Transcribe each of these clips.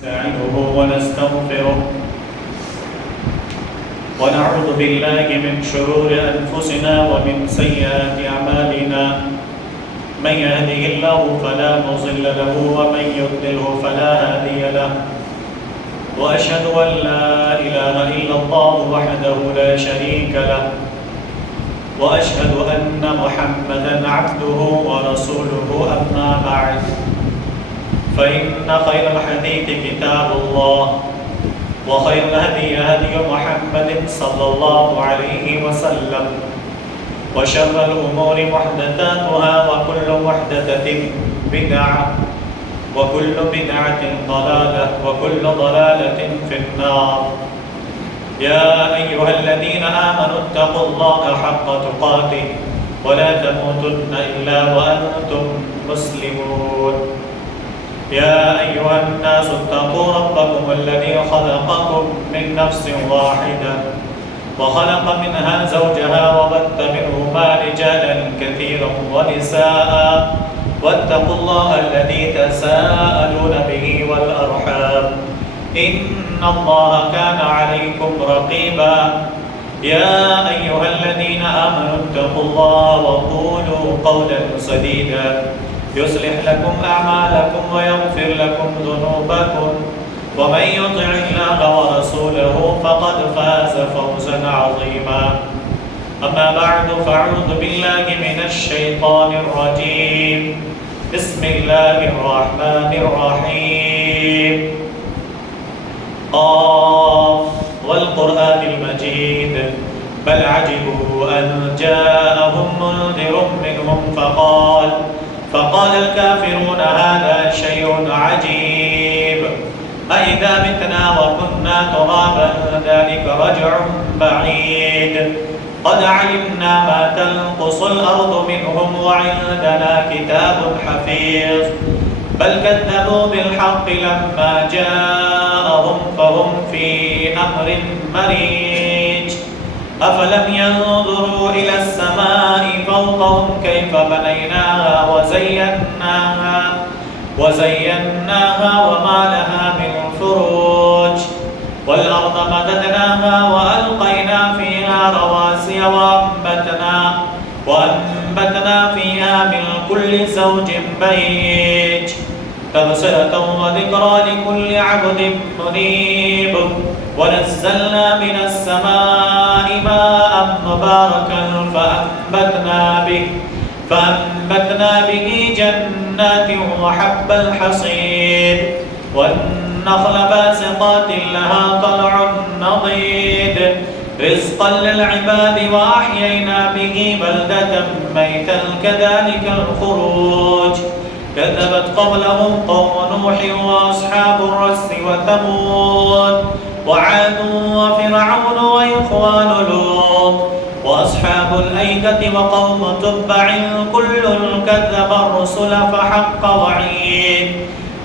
نستعينه ونستغفره ونعوذ بالله من شرور أنفسنا ومن سيئات أعمالنا من يهده الله فلا مضل له ومن يضلله فلا هادي له وأشهد أن لا إله إلا الله وحده لا شريك له وأشهد أن محمدا عبده ورسوله أما بعد فإن خير الحديث كتاب الله وخير الهدي هدي محمد صلى الله عليه وسلم وشر الأمور محدثاتها وكل محدثة بدعة وكل بدعة ضلالة وكل ضلالة في النار. يا أيها الذين آمنوا اتقوا الله حق تقاته ولا تموتن إلا وأنتم مسلمون. يا أيها الناس اتقوا ربكم الذي خلقكم من نفس واحدة وخلق منها زوجها وبث منهما رجالا كثيرا ونساء واتقوا الله الذي تساءلون به والأرحام إن الله كان عليكم رقيبا. يا أيها الذين آمنوا اتقوا الله وقولوا قولا سديدا يصلح لكم أعمالكم ويغفر لكم ذنوبكم ومن يطع الله ورسوله فقد فاز فوزا عظيما. أما بعد فأعوذ بالله من الشيطان الرجيم. بسم الله الرحمن الرحيم. قاف والقرآن المجيد بل عجبوا أن جاءهم منذر منهم فقال الكافرون هذا شيء عجيب أئذا متنا وكنا ترابا ذلك رجع بعيد قد علمنا ما تنقص الأرض منهم وعندنا كتاب حفيظ بل كذبوا بالحق لما جاءهم فهم في أمر مريج أفلم ينظروا إلى السماء فوقهم كيف بنيناها وزيناها وما لها من فروج والأرض مددناها وألقينا فيها رواسي وأنبتنا فيها من كل زوج بهيج تبصرة وذكرى لكل عبد منيب ونزلنا من السماء ماء مباركا فأنبتنا به جنات وحب الحصيد والنخل باسقات لها طلع نضيد رزقا للعباد وأحيينا به بلدة ميتا كذلك الخروج كذبت قبلهم قوم نوح وأصحاب الرس وثمود وعاد وفرعون وإخوان لوط وأصحاب الأيكة وقوم تبع كل كذب الرسل فحق وعيد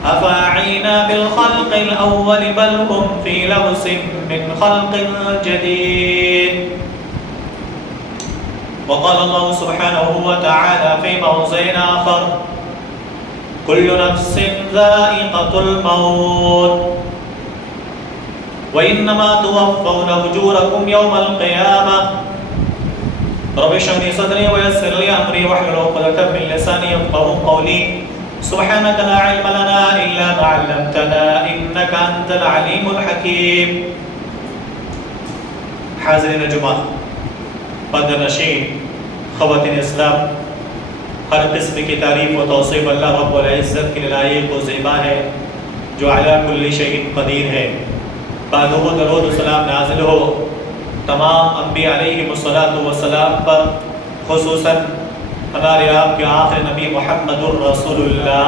أفأعينا بالخلق الأول بل هم في لبس من خلق جديد. وقال الله سبحانه وتعالى في موضع آخر كل نفس ذائقة الموت وإنما توفون أجوركم يوم القيامة. رب اشرح لي صدري ويسر لي أمري واحلل عقدة من لساني يفقهوا قولي. سبحانك لا علم لنا إلا ما علمتنا إنك أنت العليم الحكيم. حاضرین جمعہ، پردہ نشین، خواتین اسلام، ہر قسم کی تعریف و توصیف اللہ رب العزت کے لائق و زیبا ہے جو علی کل شیء قدیر ہے. بعد وہ درود و سلام نازل ہو تمام انبیاء علیہم الصلاۃ والسلام پر، خصوصاً ہمارے آپ کے آخر نبی محمد الرسول اللہ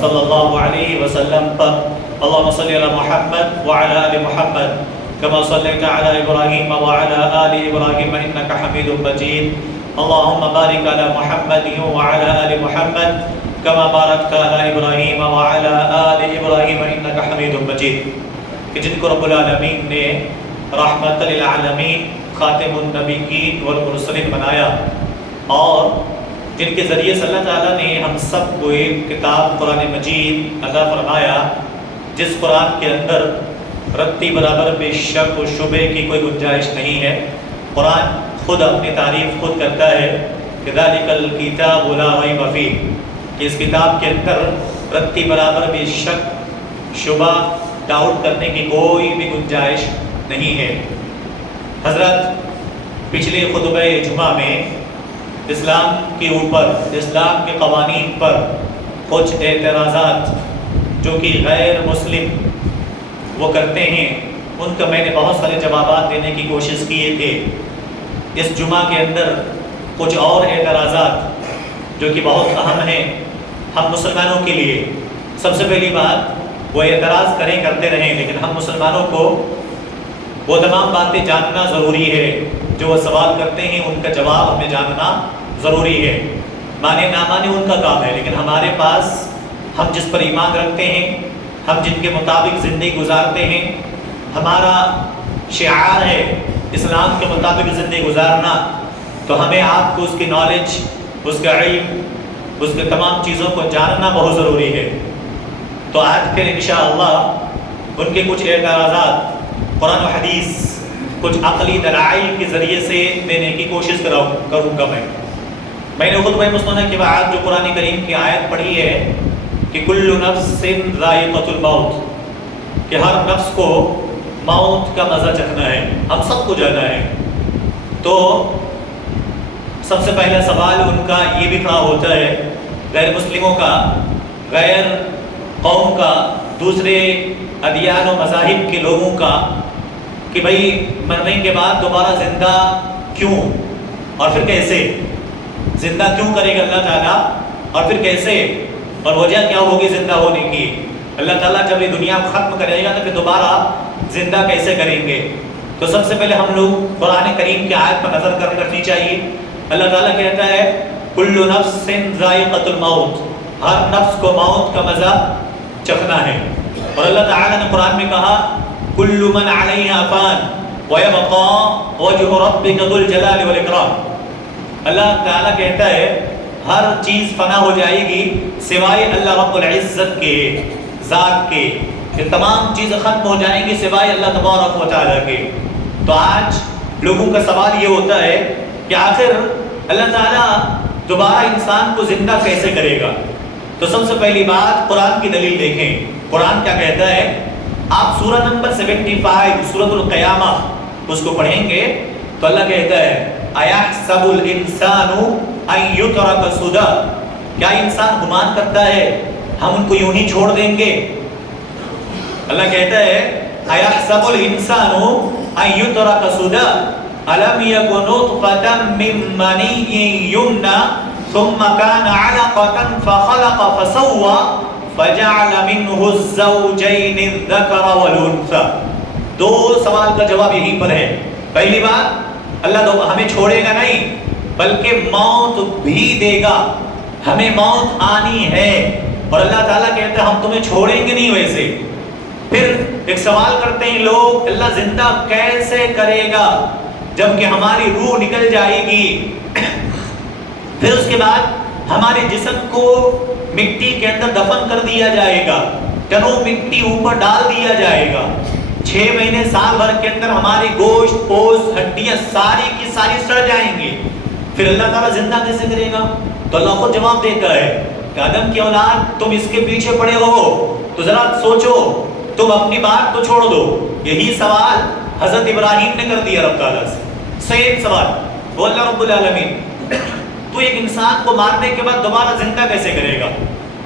صلی اللہ علیہ وسلم پر. اللہم صلی علی محمد وعلی آل محمد كما صليت على إبراهيم وعلى آل إبراهيم إنك حميد مجيد. اللهم بارك على محمد وعلى آل محمد كما باركت على إبراهيم وعلى آل إبراهيم إنك حميد مجيد. کہ جن کو رب العالمین نے رحمت للعالمین خاتم النبیین والمرسلین بنایا اور جن کے ذریعے سے اللہ تعالیٰ نے ہم سب کو ایک کتاب قرآن مجید عطا فرمایا، جس قرآن کے اندر رتی برابر بے شک و شبے کی کوئی گنجائش نہیں ہے۔ قرآن خود اپنی تعریف خود کرتا ہے کہ ذالک الکتاب لا ریب فیہ، کہ اس کتاب کے اندر رتی برابر بے شک شبہ ڈاؤٹ کرنے کی کوئی بھی گنجائش نہیں ہے۔ حضرت پچھلے خطبہ جمعہ میں اسلام کے اوپر، اسلام کے قوانین پر کچھ اعتراضات جو کہ غیر مسلم وہ کرتے ہیں، ان کا میں نے بہت سارے جوابات دینے کی کوشش کیے تھے۔ اس جمعہ کے اندر کچھ اور اعتراضات جو کہ بہت اہم ہیں ہم مسلمانوں کے لیے۔ سب سے پہلی بات، وہ اعتراض کرتے رہیں، لیکن ہم مسلمانوں کو وہ تمام باتیں جاننا ضروری ہے جو وہ سوال کرتے ہیں، ان کا جواب ہمیں جاننا ضروری ہے۔ مانے نہ مانے ان کا کام ہے، لیکن ہمارے پاس ہم جس پر ایمان رکھتے ہیں، ہم جن کے مطابق زندگی گزارتے ہیں، ہمارا شعار ہے اسلام کے مطابق زندگی گزارنا، تو ہمیں آپ کو اس کی نالج، اس کا علم، اس کے تمام چیزوں کو جاننا بہت ضروری ہے۔ تو آج پھر انشاءاللہ ان کے کچھ اعتراضات قرآن و حدیث، کچھ عقلی دلائل کے ذریعے سے دینے کی کوشش کروں گا۔ میں نے خطبہ مسنونہ کے بعد جو قرآن کریم کی آیت پڑھی ہے کہ کل نفس ذائقۃ الموت، کہ ہر نفس کو موت کا مزہ چکھنا ہے، ہم سب کو جانا ہے۔ تو سب سے پہلا سوال ان کا یہ بھی کھڑا ہوتا ہے، غیر مسلموں کا، غیر قوم کا، دوسرے ادیان و مذاہب کے لوگوں کا، کہ بھئی مرنے کے بعد دوبارہ زندہ کیوں، اور پھر کیسے زندہ کیوں کرے گا اللہ تعالیٰ، اور پھر کیسے، اور وجہ کیا ہوگی زندہ ہونے کی؟ اللہ تعالیٰ جب یہ دنیا ختم کرے گا تو پھر دوبارہ زندہ کیسے کریں گے؟ تو سب سے پہلے ہم لوگ قرآن کریم کی آیت پر نظر رکھنی چاہیے۔ اللہ تعالیٰ کہتا ہے کل نفس ذائقۃ الموت، ہر نفس کو موت کا مزہ چکھنا ہے۔ اور اللہ تعالیٰ نے قرآن میں کہا کل من علیہا فان ویبقى وجہ ربک ذو الجلال والاکرام۔ اللہ تعالیٰ کہتا ہے ہر چیز فنا ہو جائے گی سوائے اللہ رب العزت کے ذات کے، کہ تمام چیزیں ختم ہو جائیں گی سوائے اللہ تبارک و تعالیٰ کے۔ تو آج لوگوں کا سوال یہ ہوتا ہے کہ آخر اللہ تعالیٰ دوبارہ انسان کو زندہ کیسے کرے گا؟ تو سب سے پہلی بات قرآن کی دلیل دیکھیں۔ قرآن کیا کہتا ہے؟ آپ سورہ نمبر 75 سورۃ القیامہ اس کو پڑھیں گے تو اللہ کہتا ہے اَيَحْسَبُ الْإِنسَانُ أَن يُتْرَكَ سُدًى، کیا انسان گمان کرتا ہے ہم ان کو یوں ہی چھوڑ دیں گے؟ اللہ کہتا ہے اَيَحْسَبُ الْإِنسَانُ أَن يُتْرَكَ سُدًى أَلَمْ يَكُ نُطْفَةً مِّن مَّنِيٍّ يُمْنَىٰ ثُمَّ كَانَ عَلَقَةً فَخَلَقَ فَسَوَّىٰ فَجَعَلَ مِنْهُ الزَّوْجَيْنِ الذَّكَرَ وَالْأُنثَىٰ۔ دو سوال کا جواب یہیں پر ہے۔ پہلی بات، اللہ تو ہمیں چھوڑے گا نہیں بلکہ موت بھی دے گا، ہمیں موت آنی ہے، اور اللہ تعالیٰ کہتا ہے ہم تمہیں چھوڑیں گے نہیں ویسے۔ پھر ایک سوال کرتے ہیں لوگ، اللہ زندہ کیسے کرے گا جبکہ ہماری روح نکل جائے گی؟ پھر اس کے بعد ہمارے جسم کو مٹی کے اندر دفن کر دیا جائے گا، ٹنوں مٹی اوپر ڈال دیا جائے گا، 6 مہینے سال بھر کے اندر ہماری گوشت پوست ہڈیاں ساری کی ساری سڑ جائیں گے، پھر اللہ تعالیٰ زندہ کیسے کرے گا؟ تو اللہ خود جواب دیتا ہے کہ آدم کی اولاد تم اس کے پیچھے پڑے ہو تو ذرا سوچو، تم اپنی بات کو چھوڑ دو۔ یہی سوال حضرت ابراہیم نے کر دیا رب تعالیٰ سے، سیم سوال، وہ اللہ رب العالمین تو ایک انسان کو مارنے کے بعد دوبارہ زندہ کیسے کرے گا؟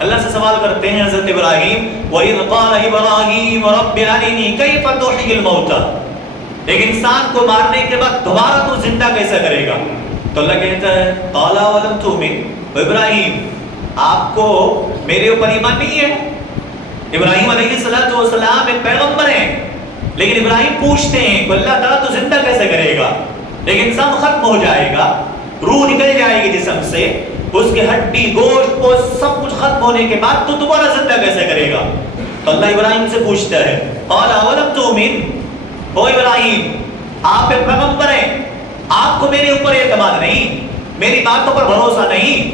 اللہ سے سوال کرتے ہیں حضرت ابراہیم، وَإِذْ قَالَ إِبْرَاهِيمُ رَبِّ أَرِنِي كَيْفَ تُحْيِي الْمَوْتَىٰ، ایک انسان کو مارنے کے بعد دوبارہ تو زندہ کیسے کرے گا؟ تو اللہ کہتا ہے قَالَ وَلَمْ تُؤْمِنْ، ابراہیم آپ کو میرے اوپر ایمان نہیں ہے؟ ابراہیم علیہ السلام ایک پیغمبر ہیں، لیکن ابراہیم پوچھتے ہیں کہ اللہ تعالیٰ تو زندہ کیسے کرے گا؟ ایک انسان ختم ہو جائے گا، روح نکل جائے گی جسم سے، اس کے ہڈی گوشت کو سب کچھ ختم ہونے کے بعد تو دوبارہ زندہ کیسے کرے گا؟ تو اللہ ابراہیم سے پوچھتا ہے قَالَ وَلَمْ تُؤْمِنْ، او ابراہیم آپ ایک پیغمبر ہیں، آپ کو میرے اوپر اعتماد نہیں، میری باتوں پر بھروسہ نہیں؟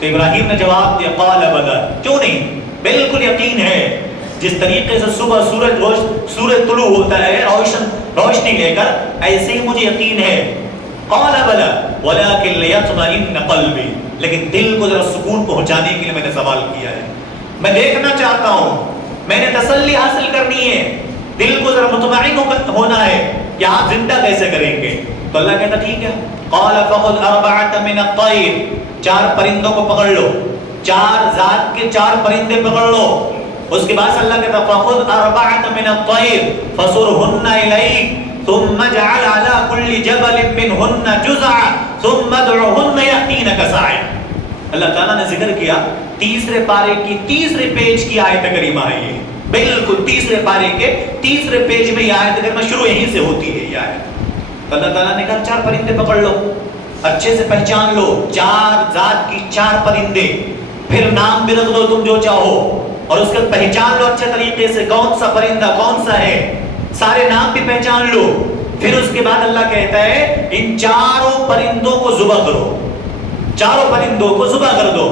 تو ابراہیم نے جواب دیا قَالَ بَلَىٰ، کیوں نہیں، بالکل یقین ہے، جس طریقے سے صبح سورج طلوع ہوتا ہے روشنی لے کر، ایسے ہی مجھے یقین ہے۔ قال بلا ولكن ليطمئن قلبي، لیکن دل کو ذرا سکون پہنچانے کے لیے میں نے سوال کیا ہے، میں دیکھنا چاہتا ہوں، میں نے تسلی حاصل کرنی ہے، دل کو ذرا مطمئن ہونا ہے کہ آپ زندہ کیسے کریں گے۔ تو اللہ کہتا ٹھیک ہے، قال فخذ اربعة من الطير، 4 پرندوں کو پکڑ لو، 4 ذات کے 4 پرندے پکڑ لو۔ اس کے بعد اللہ کہتا فخذ اربعة من الطير فصرهن اليك ثم اجعل على كل جبل منهن جزعا ثم ادعهن يأتينك سعيا۔ اللہ تعالیٰ نے ذکر کیا تیسرے پارے کی تیسرے پیج کی آیت کریمہ ہے، یہ بالکل تیسرے پارے کے تیسرے پیج میں یہ آیت کریمہ شروع یہیں سے ہوتی ہے۔ یہ آیت اللہ تعالیٰ نے کہا 4 پرندے پکڑ لو، اچھے سے پہچان لو، 4 ذات کی 4 پرندے، پھر نام بھی رکھ دو تم جو چاہو، اور اس کے پہچان لو اچھے طریقے سے کون سا پرندہ کون سا ہے، سارے نام بھی پہچان لو۔ پھر اس کے بعد اللہ کہتا ہے ان 4 پرندوں کو ذبح کرو، 4 پرندوں کو ذبح کر دو،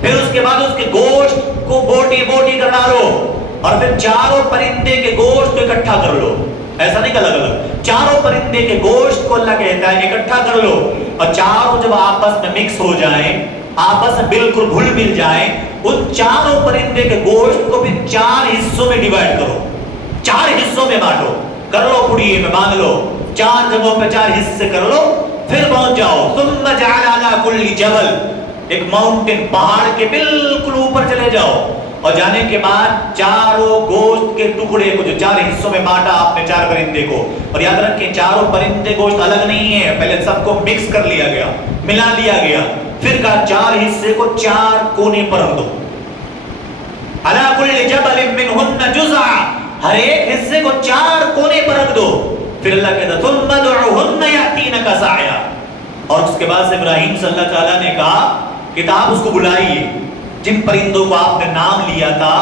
پھر اس کے بعد اس کے گوشت کو بوٹی بوٹی کر ڈالو، اور پھر 4 پرندے کے گوشت کو اکٹھا کر لو۔ ایسا نہیں کہ الگ الگ، 4 پرندے کے گوشت کو اللہ کہتا ہے اکٹھا کر لو، اور 4 جب آپس میں مکس ہو جائیں، آپس میں بالکل گھل مل جائیں، ان 4 پرندے کے گوشت کو پھر 4 حصوں میں ڈیوائیڈ کرو، 4 حصوں میں بانٹو، کر لو پڑیے میں باندھ لو، 4 جگہوں پہ 4 حصے کر لو، پھر پہنچ جاؤ ثم جعل على كل جبل، ایک ماؤنٹین پہاڑ کے بالکل اوپر چلے جاؤ، اور جانے کے بعد 4 گوشت کے ٹکڑے کو جو 4 حصوں میں بانٹا آپ نے 4 پرندے کو، اور یاد رکھیں 4 پرندے گوشت الگ نہیں ہے، پہلے سب کو مکس کر لیا گیا، ملا لیا گیا، پھر کہا 4 حصے کو 4 کونے پر رکھ دو، على كل جبل منهن جزعا، ہر ایک حصے کو 4 کونے پر رکھ دو۔ پھر اللہ کہتا ثم ادعوهن يأتينك سعيا، اور اس کے بعد سے ابراہیم صلی اللہ تعالیٰ نے کہا کہ آپ اس کو بلائیے، جن پرندوں کو آپ نے نام لیا تھا،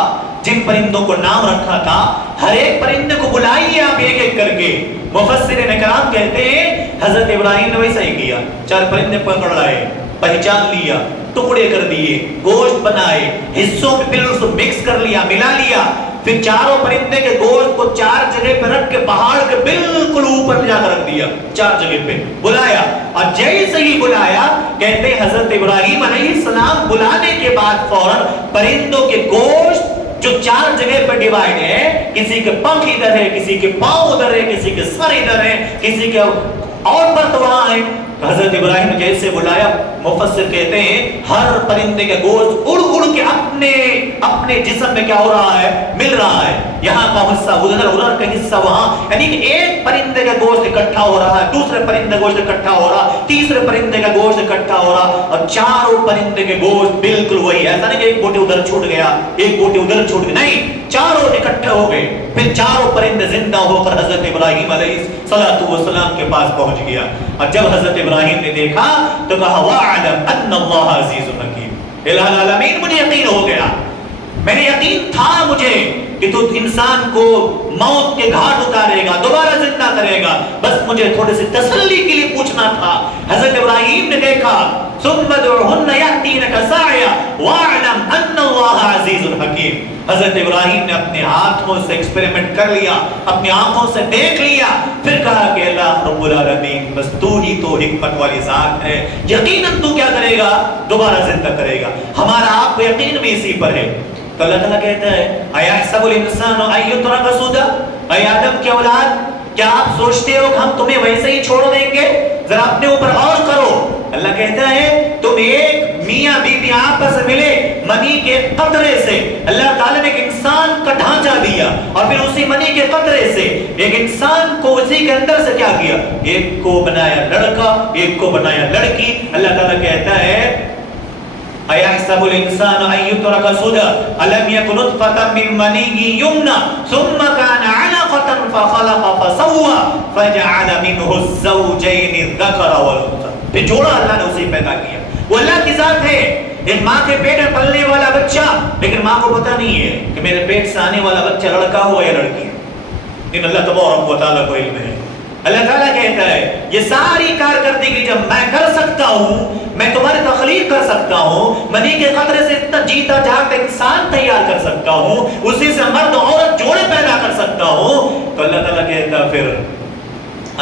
جن پرندوں کو نام رکھا تھا، ہر ایک پرندے کو بلائیے آپ ایک ایک کر کے۔ مفسرین کرام کہتے ہیں حضرت ابراہیم نے ویسا ہی کیا، 4 پرندے پکڑ لائے، پہچان لیا، ٹکڑے کر دیے، گوشت بنائے، حصوں میں پھر اس کو مکس کر لیا، ملا لیا، پھر 4 پرندے کے گوشت کو 4 جگہ پہ رکھ کے پہاڑ کے بالکل اوپر جا کر رکھ دیا، 4 جگہ پہ بلایا، اور جیسے ہی بلایا کہتے حضرت ابراہیم علیہ السلام بلانے کے بعد فوراً پرندوں کے گوشت جو 4 جگہ پہ ڈیوائیڈ ہے، کسی کے پنکھ ادھر ہے، کسی کے پاؤں ادھر ہے، کسی کے سر ادھر ہے، کسی کے اور پر تو وہاں ہے، حضرت ابراہیم نے جیسے بلایا، مفسر کہتے ہیں ہر پرندے کے گوشت اڑ اڑ کے اپنے جسم میں کیا ہو رہا ہے، مل رہا ہے، یہاں کا حصہ ادھر، ادھر کا حصہ وہاں، یعنی کہ ایک پرندے کا گوشت اکٹھا ہو رہا ہے، دوسرے پرندے کا گوشت اکٹھا ہو رہا، تیسرے پرندے کا گوشت اکٹھا ہو رہا، اور 4 پرندے کے گوشت بالکل وہی، ایسا نہیں کہ ایک بوٹی ادھر چھوٹ گیا، ایک بوٹی ادھر چھوٹ گئی، نہیں، 4 اکٹھے ہو گئے، پھر 4 پرندے زندہ ہو کر حضرت ابراہیم علیہ السلام کے پاس پہنچ گیا، اور جب حضرت ابراہیم نے دیکھا تو کہا وَاعْلَمْ أَنَّ اللَّهَ عَزِيزٌ حَكِيمٌ، الہ العالمین مجھے یقین ہو گیا، میں نے یقین تھا مجھے کہ تو انسان کو موت کے گھاٹ اتارے گا، دوبارہ زندہ کرے گا، بس مجھے تھوڑی سی تسلی کے لیے پوچھنا تھا۔ حضرت ابراہیم نے دیکھا ثم ادعوهن يأتينك سعيا واعلم ان الله عزيز حكيم، حضرت ابراہیم نے اپنے ہاتھوں سے ایکسپیریمنٹ کر لیا، اپنی آنکھوں سے دیکھ لیا، پھر کہا کہ اللہ رب العالمین بس تو ہی تو حکمت والی ذات ہے، یقیناً تو کیا کرے گا، دوبارہ زندہ کرے گا، ہمارا آپ کو یقین بھی اسی پر ہے۔ تو اللہ تعالیٰ کہتا ہے اَيَحْسَبُ الْإِنسَانُ أَن يُتْرَكَ سُدًى، اے آدم کے اولاد کیا آپ سوچتے ہو کہ ہم تمہیں ویسے ہی چھوڑ دیں گے، ذرا اپنے اوپر غور کرو۔ اللہ کہتا ہے تم ایک میاں بیوی آپس میں ملے منی کے قطرے سے، اللہ تعالیٰ نے ایک انسان کا ڈھانچہ دیا، اور پھر اسی منی کے قطرے سے ایک انسان کو اسی کے اندر سے کیا کیا، ایک کو بنایا لڑکا، ایک کو بنایا لڑکی۔ اللہ تعالیٰ کہتا ہے أَيَحْسَبُ الْإِنسَانُ أَن يُتْرَكَ سُدًى أَلَمْ يَكُ نُطْفَةً مِّن مَّنِيٍّ يُمْنَىٰ ثُمَّ كَانَ عَلَقَةً فَخَلَقَ فَسَوَّىٰ فَجَعَلَ مِنْهُ الزَّوْجَيْنِ الذَّكَرَ وَالْأُنثَىٰ، پھر جوڑا اللہ نے اسے پیدا کیا، وہ اللہ کی ذات ہے، ایک ماں کے پیٹ میں پلنے والا بچہ، لیکن ماں کو پتہ نہیں ہے کہ میرے پیٹ سے آنے والا بچہ لڑکا ہو یا لڑکی، لیکن اللہ تبارک و تعالیٰ کو علم ہے۔ اللہ تعالیٰ کہتا ہے یہ ساری کارکردگی جب میں کر سکتا ہوں، میں تمہاری تخلیق کر سکتا ہوں، منی کے قطرے سے اتنا جیتا جاگتا انسان تیار کر سکتا ہوں، اسی سے مرد عورت جوڑے پیدا کر سکتا ہوں، تو اللہ تعالیٰ کہتا ہے پھر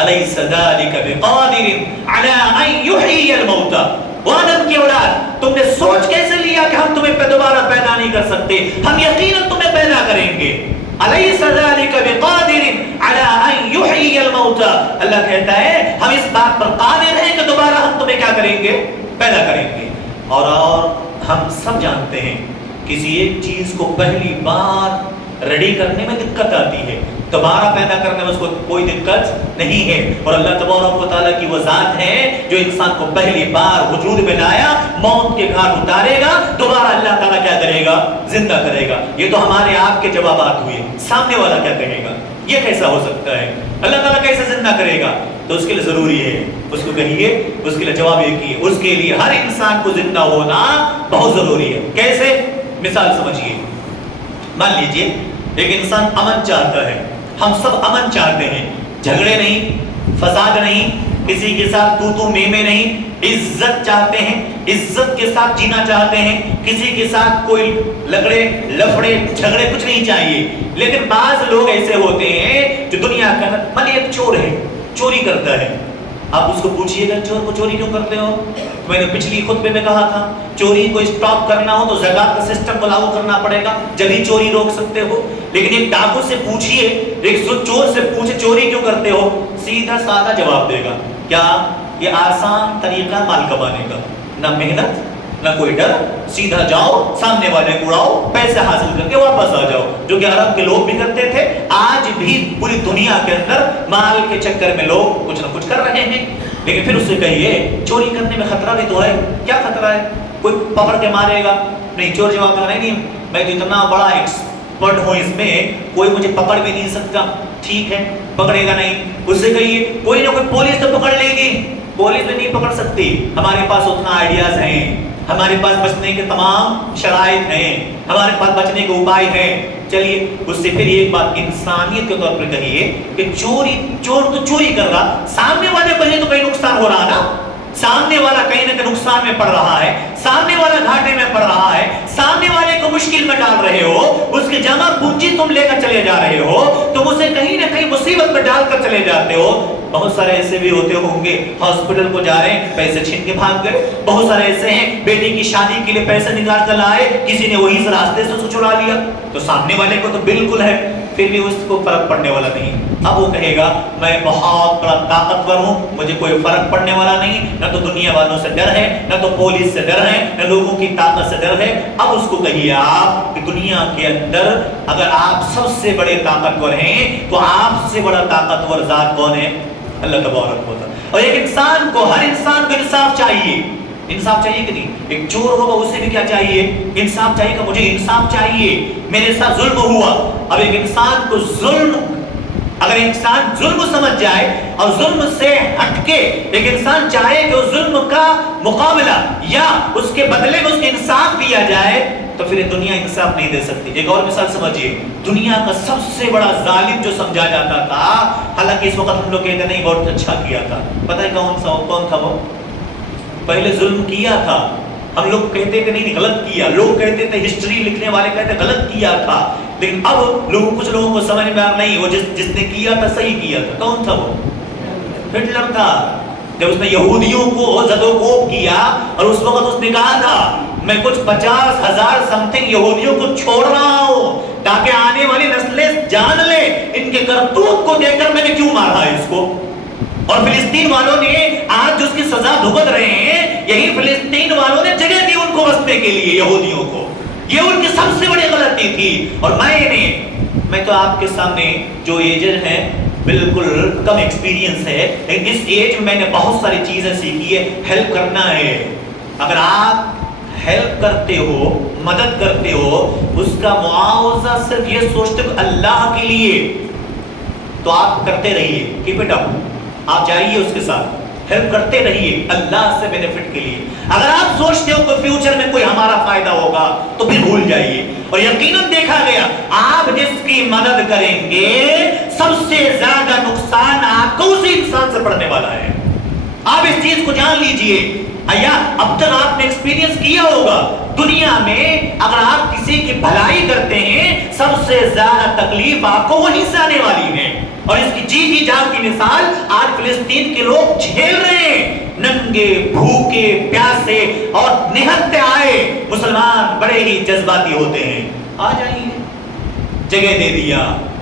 الیس ذلک بقادر علی ان یحیی الموتى، وہ آدم کی اولاد تم نے سوچ کیسے لیا کہ ہم تمہیں دوبارہ پیدا نہیں کر سکتے؟ ہم یقیناً تمہیں پیدا کریں گے۔ الیس ذلک بقادر علی ان یحیی الموتى، اللہ کہتا ہے ہم اس بات پر قادر ہیں کہ دوبارہ ہم تمہیں کیا کریں گے؟ پیدا کریں گے۔ اور ہم سب جانتے ہیں کسی ایک چیز کو پہلی بار ریڈی کرنے میں دقت آتی ہے، دوبارہ پیدا کرنے میں اس کو کوئی دقت نہیں ہے، اور اللہ تبارک و تعالیٰ کی وہ ذات ہے جو انسان کو پہلی بار وجود میں لایا، موت کے گھاٹ اتارے گا، دوبارہ اللہ تعالیٰ کیا کرے گا؟ زندہ کرے گا۔ یہ تو ہمارے آپ کے جوابات ہوئے، سامنے والا کیا کہے گا؟ یہ کیسا ہو سکتا ہے؟ اللہ تعالیٰ کیسے زندہ کرے گا؟ تو اس کے لیے ضروری ہے، اس کو کہیے، اس کے لیے جواب یہ کیے، اس کے لیے ہر انسان کو زندہ ہونا بہت ضروری ہے۔ کیسے؟ مثال سمجھیے، مان لیجئے ایک انسان امن چاہتا ہے، ہم سب امن چاہتے ہیں، جھگڑے نہیں، فساد نہیں، کسی کے ساتھ تو میں نہیں، عزت چاہتے ہیں، عزت کے ساتھ جینا چاہتے ہیں، کسی کے ساتھ کوئی لگڑے لفڑے جھگڑے کچھ نہیں چاہیے۔ لیکن بعض لوگ ایسے ہوتے ہیں جو دنیا کا من ایک چور ہے، چوری کرتا ہے، آپ اس کو پوچھئے گا چور کو چوری کیوں کرتے ہو؟ میں نے پچھلی خطبے میں کہا تھا چوری کو اسٹاپ کرنا ہو تو زکات کا سسٹم کو لاگو کرنا پڑے گا، جب ہی چوری روک سکتے ہو۔ لیکن ایک ڈاکو سے پوچھئے، ایک چور سے پوچھے چوری کیوں کرتے ہو، سیدھا سادہ جواب دے گا، کیا یہ آسان طریقہ مال کمانے کا، نہ محنت نہ کوئی ڈر، سیدھا جاؤ سامنے والے کو اڑاؤ، پیسے حاصل کر کے واپس آ جاؤ، جو کہ عرب کے لوگ بھی کرتے تھے، آج بھی پوری دنیا کے اندر مال کے چکر میں لوگ کچھ نہ کچھ کر رہے ہیں۔ لیکن پھر اس سے کہیے چوری کرنے میں خطرہ بھی تو ہے، کیا خطرہ ہے؟ کوئی پکڑ کے مارے گا؟ نہیں، چور جواب دے نہیں، میں تو اتنا بڑا ایکسپرٹ ہوں اس میں، کوئی مجھے پکڑ بھی نہیں سکتا۔ ٹھیک ہے، پکڑے گا نہیں، اس سے کہیے کوئی نہ کوئی پولیس تو پکڑ لے گی، پولیس بھی نہیں پکڑ سکتی، ہمارے پاس اتنا آئیڈیاز ہیں، ہمارے پاس بچنے کے تمام شرائط ہیں، ہمارے پاس بچنے کے اپائے ہیں۔ چلیے اس سے پھر ایک بات انسانیت کے طور پر کہیے کہ چور تو چوری کر رہا، سامنے والے کو تو کہیں نقصان ہو رہا نا، سامنے والا کہیں نہ کہیں نقصان میں پڑ رہا ہے، سامنے والا گھاٹے میں پڑ رہا ہے، سامنے والے کو مشکل میں ڈال رہے ہو، اس کی جمع پونجی تم لے کر چلے جا رہے ہو، تم اسے کہیں نہ کہیں مصیبت میں ڈال کر چلے جاتے ہو۔ بہت سارے ایسے بھی ہوتے ہوں گے ہاسپٹل کو جا رہے ہیں، پیسے چھین کے بھاگ گئے، بہت سارے ایسے ہیں بیٹی کی شادی کے لیے پیسے نکال کر لائے، کسی نے وہی راستے سے اس کو چرا لیا، تو سامنے والے کو تو بالکل ہے، پھر بھی اس کو فرق پڑنے والا نہیں۔ اب وہ کہے گا میں بہت بڑا طاقتور ہوں، مجھے کوئی فرق پڑنے والا نہیں، نہ تو دنیا والوں سے ڈر ہے، نہ تو پولیس سے ڈر ہے، نہ لوگوں کی طاقت سے ڈر ہے۔ اب اس کو کہیے آپ کہ دنیا کے اندر اگر آپ سب سے بڑے طاقتور ہیں تو آپ سے بڑا طاقتور ذات کون ہے؟ اللہ تبارک و تعالی۔ اور ایک انسان کو، ہر انسان کو انصاف چاہیے، انصاف چاہیے کہ نہیں؟ ایک چور ہوگا اسے بھی کیا چاہیے؟ انصاف چاہیے کہ مجھے انصاف چاہیے، میرے ساتھ ظلم ہوا۔ اب ایک انسان کو ظلم، اگر انسان ظلم سمجھ جائے اور ظلم سے ہٹ کے ایک انسان چاہے کہ اس ظلم کا مقابلہ یا اس کے بدلے میں اس کو انصاف دیا جائے، تو پھر دنیا انصاف نہیں دے سکتی۔ ایک اور مثال سمجھیے، دنیا کا سب سے بڑا ظالم جو سمجھا جاتا تھا، حالانکہ اس وقت ہم لوگ کہتے نہیں بہت اچھا کیا تھا، پتہ ہے کون تھا وہ؟ پہلے ظلم کیا تھا، ہم لوگ کہتے کہ نہیں غلط کیا، لوگ کہتے تھے، ہسٹری لکھنے والے کہتے غلط کیا تھا، لیکن اب کچھ لوگوں کو سمجھ میں آ نہیں، وہ جس نے کیا تھا صحیح کیا تھا۔ کون تھا وہ؟ ہٹلر تھا، جب اس نے یہودیوں کو زد و کوب کیا، اور اس وقت اس نے کہا تھا میں کچھ 50,000 سمتھنگ یہودیوں کو چھوڑ رہا ہوں تاکہ آنے والی نسلیں جان لے ان کے کرتوت کو دیکھ کر میں نے کیوں مارا ہے اس کو۔ اور فلسطین والوں نے آج جو اس کی سزا بھگت رہے ہیں، یہی فلسطین والوں نے جگہ دی ان کو بسنے کے لیے، یہودیوں کو، یہ ان کی سب سے بڑی غلطی تھی۔ اور میں تو آپ کے سامنے جو ایجنٹ ہیں بالکل کم ایکسپیرینس ہے، لیکن اس ایج میں نے بہت ساری چیزیں سیکھی ہے۔ ہیلپ کرنا ہے، اگر آپ ہیلپ کرتے ہو، مدد کرتے ہو، اس کا معاوضہ صرف یہ سوچتے ہو اللہ کے لیے، تو آپ کرتے رہیے، کیپ اٹ اپ، آپ جائیے اس کے ساتھ، ہیلپ کرتے رہیے اللہ سے بینیفٹ کے لیے۔ اگر آپ سوچتے ہو کہ فیوچر میں کوئی ہمارا فائدہ ہوگا تو پھر بھول جائیے۔ اور یقیناً دیکھا گیا آپ جس کی مدد کریں گے سب سے زیادہ نقصان آپ کو اسی انسان سے پڑنے والا ہے. آپ اس چیز کو جان لیجئے. اب تک آپ نے ایکسپیرینس کیا ہوگا دنیا میں اگر آپ کسی کی بھلائی کرتے ہیں سب سے زیادہ تکلیف آپ کو وہیں سے آنے والی ہے. اور اس کی جیتی جاگ کی مثال آج فلسطین کے لوگ جھیل رہے ہیں. ننگے بھوکے پیاسے اور نہتے آئے مسلمان بڑے ہی جذباتی ہوتے ہیں. آ جائیے, جگہ دے دیا,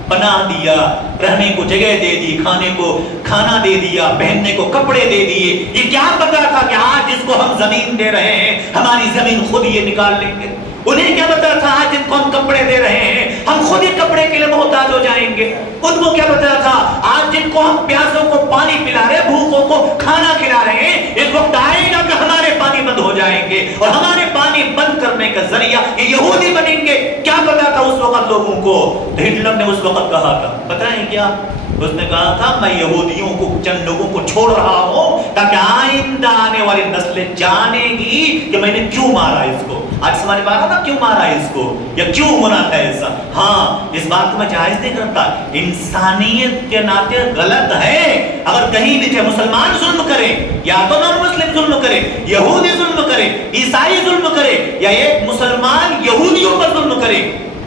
پناہ دیا, رہنے کو جگہ دے دی, کھانے کو کھانا دے دیا, پہننے کو کپڑے دے دیے. یہ کیا پتا تھا کہ آج جس کو ہم زمین دے رہے ہیں ہماری زمین خود یہ نکال لیں گے؟ انہیں کیا پتا تھا آج جن کو ہم کپڑے دے رہے ہیں ہم خود ہی کپڑے کے لیے محتاج ہو جائیں گے؟ ان کو کیا پتا تھا آج جن کو ہم پیاسوں کو پانی پلا رہے, بھوکوں کو کھانا کھلا رہے ہیں, ایک وقت آئے گا کہ ہمارے پانی بند ہو جائیں گے اور ہمارے پانی بند کرنے کا ذریعہ یہ یہودی بنیں گے؟ کیا پتا تھا اس وقت لوگوں کو؟ ہٹلر نے اس وقت کہا تھا, پتہ ہے کیا اس نے کہا تھا, میں یہودیوں کو چند لوگوں کو چھوڑ رہا ہوں تاکہ آئندہ آنے والی نسلیں جانے گی کہ میں نے کیوں مارا اس کو. آج سمجھ میں آ رہا کیوں مارا اس کو یا کیوں ہونا تھا ایسا. ہاں, اس بات کو میں جائز نہیں کرتا, انسانیت کے ناطے غلط ہے اگر کہیں بھی چاہے مسلمان ظلم کرے یا تو نان مسلم ظلم کرے, یہودی ظلم کرے, عیسائی ظلم کرے یا ایک مسلمان یہودیوں پر ظلم کرے.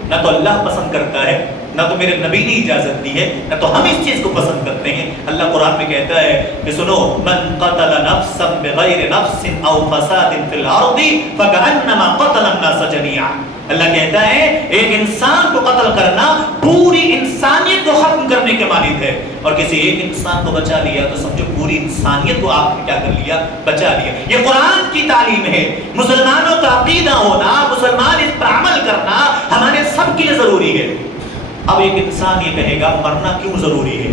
نہ تو اللہ پسند کرتا ہے, نہ تو میرے نبی نے اجازت دی ہے, نہ تو ہم اس چیز کو پسند کرتے ہیں. اللہ قرآن میں کہتا ہے کہ سنو, من قتل نفسا بغیر نفس او فساد فی الارض فکأنما قتل الناس جميعا. اللہ کہتا ہے ایک انسان کو قتل کرنا پوری انسانیت کو ختم کرنے کے مانند ہے, اور کسی ایک انسان کو بچا لیا تو سمجھو پوری انسانیت کو آپ نے کیا کر لیا, بچا لیا. یہ قرآن کی تعلیم ہے. مسلمانوں کا عقیدہ ہونا, مسلمان اس پر عمل کرنا ہمارے سب کے لیے ضروری ہے. اب ایک انسان یہ کہے گا مرنا کیوں ضروری ہے؟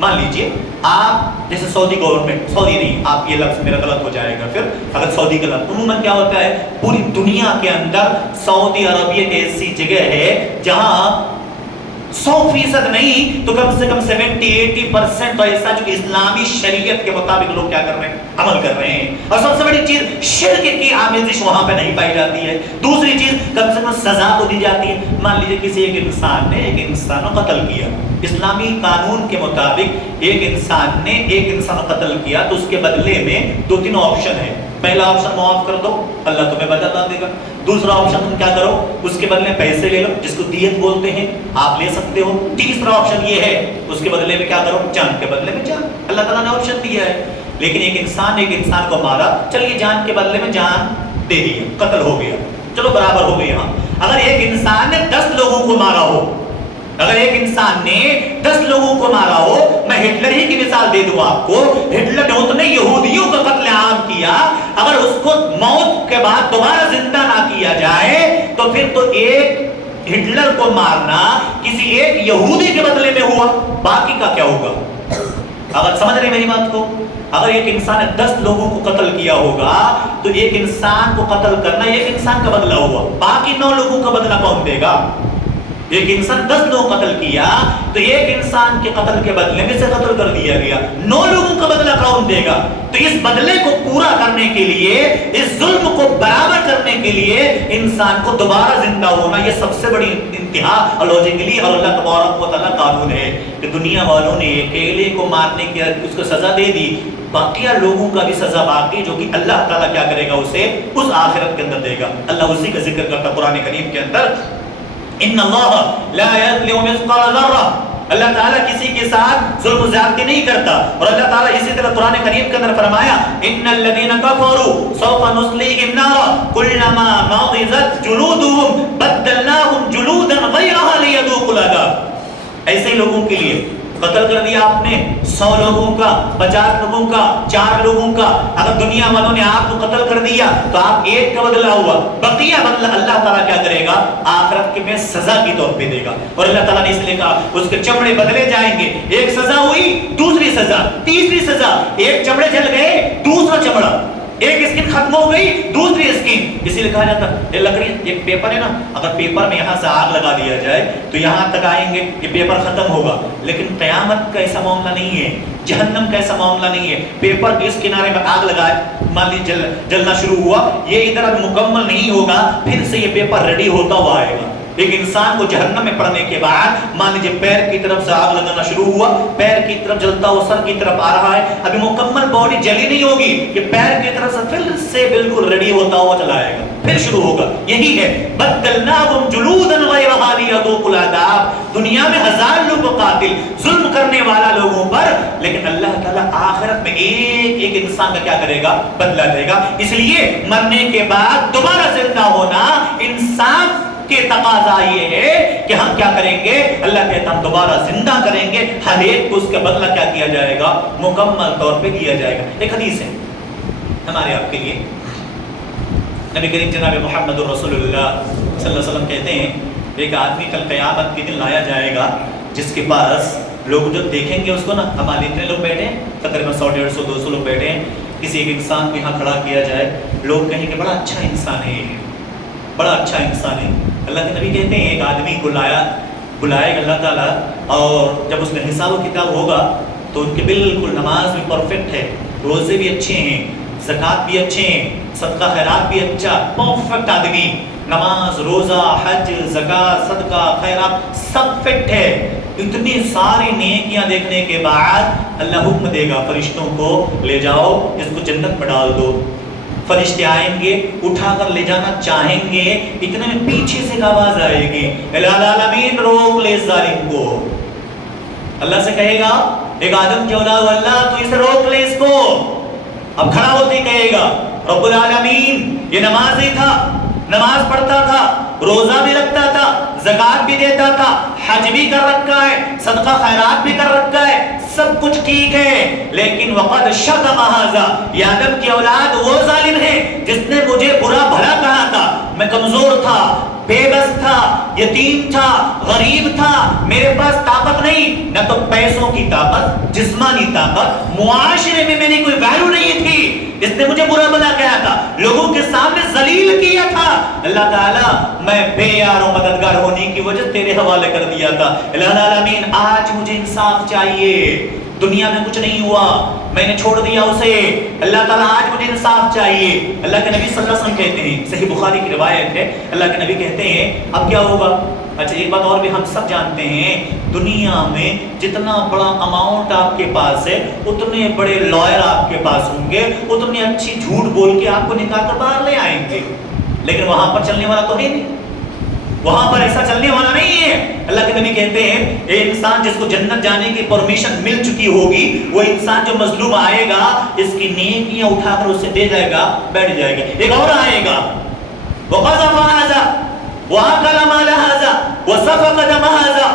مان لیجئے آپ جیسے سعودی گورنمنٹ, سعودی نہیں, آپ یہ لفظ میرا غلط ہو جائے گا پھر اگر سعودی غلط, عموماً کیا ہوتا ہے پوری دنیا کے اندر سعودی عربیہ ایک ایسی جگہ ہے جہاں 100% نہیں تو کم سے کم 70-80% تو ایسا جو اسلامی شریعت کے مطابق لوگ کیا کر رہے ہیں, عمل کر رہے ہیں. اور سب سے بڑی چیز شرک کی آمیزش وہاں پہ نہیں پائی جاتی ہے. دوسری چیز کم سے کم سزا کو دی جاتی ہے. مان لیجیے کسی ایک انسان نے ایک انسان کو قتل کیا, اسلامی قانون کے مطابق ایک انسان نے ایک انسان کو قتل کیا تو اس کے بدلے میں 2-3 آپشن ہے. پہلا آپشن معاف کر دو, اللہ تمہیں بدلہ دے گا. دوسرا آپشن تم کیا کرو, اس کے بدلے پیسے لے لو جس کو دیت بولتے ہیں, آپ لے سکتے ہو. تیسرا آپشن یہ ہے اس کے بدلے میں کیا کرو, جان کے بدلے میں جان. اللہ تعالیٰ نے آپشن دیا ہے. لیکن ایک انسان کو مارا, چلیے جان کے بدلے میں جان دے دیا, قتل ہو گیا, چلو برابر ہو گئی. ہاں, اگر ایک انسان نے 10 لوگوں کو مارا ہو, اگر ایک انسان نے 10 لوگوں کو مارا ہو, میں ہٹلر ہی کی مثال دے دوں آپ کو. ہٹلر نے اتنے یہودیوں کا قتل عام کیا, اگر اس کو موت کے بعد دوبارہ زندہ نہ کیا جائے تو پھر تو ایک ہٹلر کو مارنا کسی ایک یہودی کے بدلے میں ہوا, باقی کا کیا ہوگا؟ اگر سمجھ رہے میری بات کو, اگر ایک انسان نے 10 لوگوں کو قتل کیا ہوگا تو ایک انسان کو قتل کرنا ایک انسان کا بدلہ ہوا, باقی 9 لوگوں کا بدلہ کون دے گا؟ ایک انسان 10 لوگ قتل کیا تو ایک انسان کے قتل کے بدلے میں سے قتل کر دیا گیا, 9 لوگوں کا بدلہ کون دے گا؟ تو اس بدلے کو پورا کرنے کے لیے, اس ظلم کو برابر کرنے کے لیے انسان کو دوبارہ زندہ ہونا, یہ سب سے بڑی انتہا لوجیکلی اور اللہ تبارک و تعالیٰ قانون ہے کہ دنیا والوں نے اکیلے کو مارنے کی اس کو سزا دے دی, باقیہ لوگوں کا بھی سزا باقی جو کہ اللہ تعالیٰ کیا کرے گا اسے اس آخرت کے اندر دے گا. اللہ اسی کا ذکر کرتا قرآن کریم کے اندر, ان اللہ لا یظلم مثقال ذرہ, اللہ تعالیٰ کسی کے ساتھ ظلم و زیادتی نہیں کرتا. اور اللہ تعالیٰ اسی طرح قرآن کریم کے اندر فرمایا, ان الذین کفروا سوف نصلیہم نارا کلما نضجت جلودہم بدلناہم جلودا غیرہا لیذوقوا العذاب. ایسے لوگوں کے لیے قتل کر دیا آپ نے 100 لوگوں کا, 50 لوگوں کا, 4 لوگوں کا, اگر دنیا والوں نے آپ کو قتل کر دیا تو آپ ایک کا بدلہ ہوا, بقیہ بدلہ اللہ تعالیٰ کیا کرے گا آخرت کے میں سزا کی طور پہ دے گا. اور اللہ تعالیٰ نے اس لیے کہا اس کے چمڑے بدلے جائیں گے, ایک سزا ہوئی دوسری سزا, تیسری سزا, ایک چمڑے جل گئے دوسرا چمڑا, ایک اسکن ختم ہو گئی دوسری اسکن. اسی لیے کہا جاتا یہ لکڑی ایک پیپر ہے نا, اگر پیپر میں یہاں سے آگ لگا دیا جائے تو یہاں تک آئیں گے یہ پیپر ختم ہوگا, لیکن قیامت کا ایسا معاملہ نہیں ہے, جہنم کا ایسا معاملہ نہیں ہے. پیپر کے اس کنارے میں آگ لگائے, مان لیجیے جلنا شروع ہوا, یہ ادھر اب مکمل نہیں ہوگا, پھر سے یہ پیپر ریڈی ہوتا ہوا آئے گا. ایک انسان کو جہنم میں پڑنے کے بعد مان لیجیے پیر کی طرف سے آگ لگنا شروع ہوا، پیر کی طرف جلتا ہوا سر کی طرف آ رہا ہے، ابھی مکمل باڈی جلی نہیں ہوگی کہ پیر کی طرف سے پھر سے بالکل ریڈی ہوتا ہوا چلا آئے گا، پھر شروع ہوگا۔ یہی ہے بدلناہم جلودا غیرہا لیذوقوا العذاب، دنیا میں ہزار لوگ قاتل ظلم کرنے والا لوگوں پر، لیکن اللہ تعالیٰ آخرت میں ایک ایک انسان کا کیا کرے گا؟ بدلہ دے گا۔ اس لیے مرنے کے بعد دوبارہ زندہ ہونا انصاف کے تقاضا یہ ہے کہ ہم کیا کریں گے؟ اللہ کہتا ہم دوبارہ زندہ کریں گے، ہر ایک کو اس کا بدلہ کیا کیا جائے گا؟ مکمل طور پہ دیا جائے گا۔ ایک حدیث ہے ہمارے آپ کے لیے، نبی کریم جناب محمد رسول اللہ صلی اللہ علیہ وسلم کہتے ہیں ایک آدمی کل قیامت کے دن لایا جائے گا جس کے پاس لوگ جو دیکھیں گے اس کو نا، ہمارے اتنے لوگ بیٹھے ہیں تقریباً 100 150 200 لوگ بیٹھے ہیں، کسی ایک انسان کو یہاں کھڑا کیا جائے، لوگ کہیں کہ بڑا اچھا انسان ہے، بڑا اچھا انسان ہے۔ اللہ کے نبی کہتے ہیں ایک آدمی کو بلائے گا اللہ تعالیٰ، اور جب اس میں حساب و کتاب ہوگا تو ان کے بالکل نماز بھی پرفیکٹ ہے، روزے بھی اچھے ہیں، زکوٰۃ بھی اچھے ہیں، صدقہ خیرات بھی اچھا، پرفیکٹ آدمی، نماز روزہ حج زکوٰۃ صدقہ خیرات سب فٹ ہے۔ اتنی ساری نیکیاں دیکھنے کے بعد اللہ حکم دے گا فرشتوں کو لے جاؤ اس کو جنت میں ڈال دو۔ فرشتے آئیں گے اٹھا کر لے جانا چاہیں گے، اتنے میں پیچھے سے آواز آئے گی الہ العالمین روک لے اس ظالم کو۔ اللہ سے کہے گا ایک آدم کی اولاد اللہ تو اسے روک لے اس کو۔ اب کھڑا ہوتے ہی کہے گا رب العالمین یہ نمازی تھا، نماز پڑھتا تھا، روزہ بھی رکھتا تھا، زکوٰۃ بھی دیتا تھا، حج بھی کر رکھا ہے، صدقہ خیرات بھی کر رکھا ہے، سب کچھ ٹھیک ہے، لیکن وقد شتم ھذا، یہ آدم کی اولاد وہ ظالم ہے جس نے مجھے برا بھلا کہا تھا، میں کمزور تھا، بے بس تھا، یتیم تھا، غریب تھا، میرے پاس طاقت نہیں، نہ تو پیسوں کی طاقت، جسمانی طاقت، معاشرے میں میری کوئی ویلیو نہیں تھی، اس نے مجھے برا بھلا کہا تھا، لوگوں کے سامنے ذلیل کیا تھا، اللہ تعالیٰ میں بے یار و مددگار ہونے کی وجہ تیرے حوالے کر دیا تھا، الہ العالمین آج مجھے انصاف چاہیے، دنیا میں کچھ نہیں ہوا، میں نے چھوڑ دیا اسے، اللہ تعالیٰ آج مجھے انصاف چاہیے۔ اللہ کے نبی صلی اللہ علیہ وسلم کہتے ہیں، صحیح بخاری کی روایت ہے، اللہ کے نبی کہتے ہیں اب کیا ہوگا؟ اچھا ایک بات اور بھی ہم سب جانتے ہیں، دنیا میں جتنا بڑا اماؤنٹ آپ کے پاس ہے اتنے بڑے لائر آپ کے پاس ہوں گے، اتنی اچھی جھوٹ بول کے آپ کو نکال کر باہر لے آئیں گے، لیکن وہاں پر چلنے والا تو ہے نہیں، وہاں پر ایسا چلنے والا نہیں ہے۔ اللہ کے نبی کہتے ہیں ایک انسان جس کو جنت جانے کی پرمیشن مل چکی ہوگی، وہ انسان جو مظلوم آئے گا اس کی نیکیاں اٹھا کر اسے دے جائے گا، بیٹھ جائے گا، ایک اور آئے گا وَقَذَفَ هَذَا وَأَكَلَ مَالَ هَذَا وَسَفَكَ دَمَ هَذَا،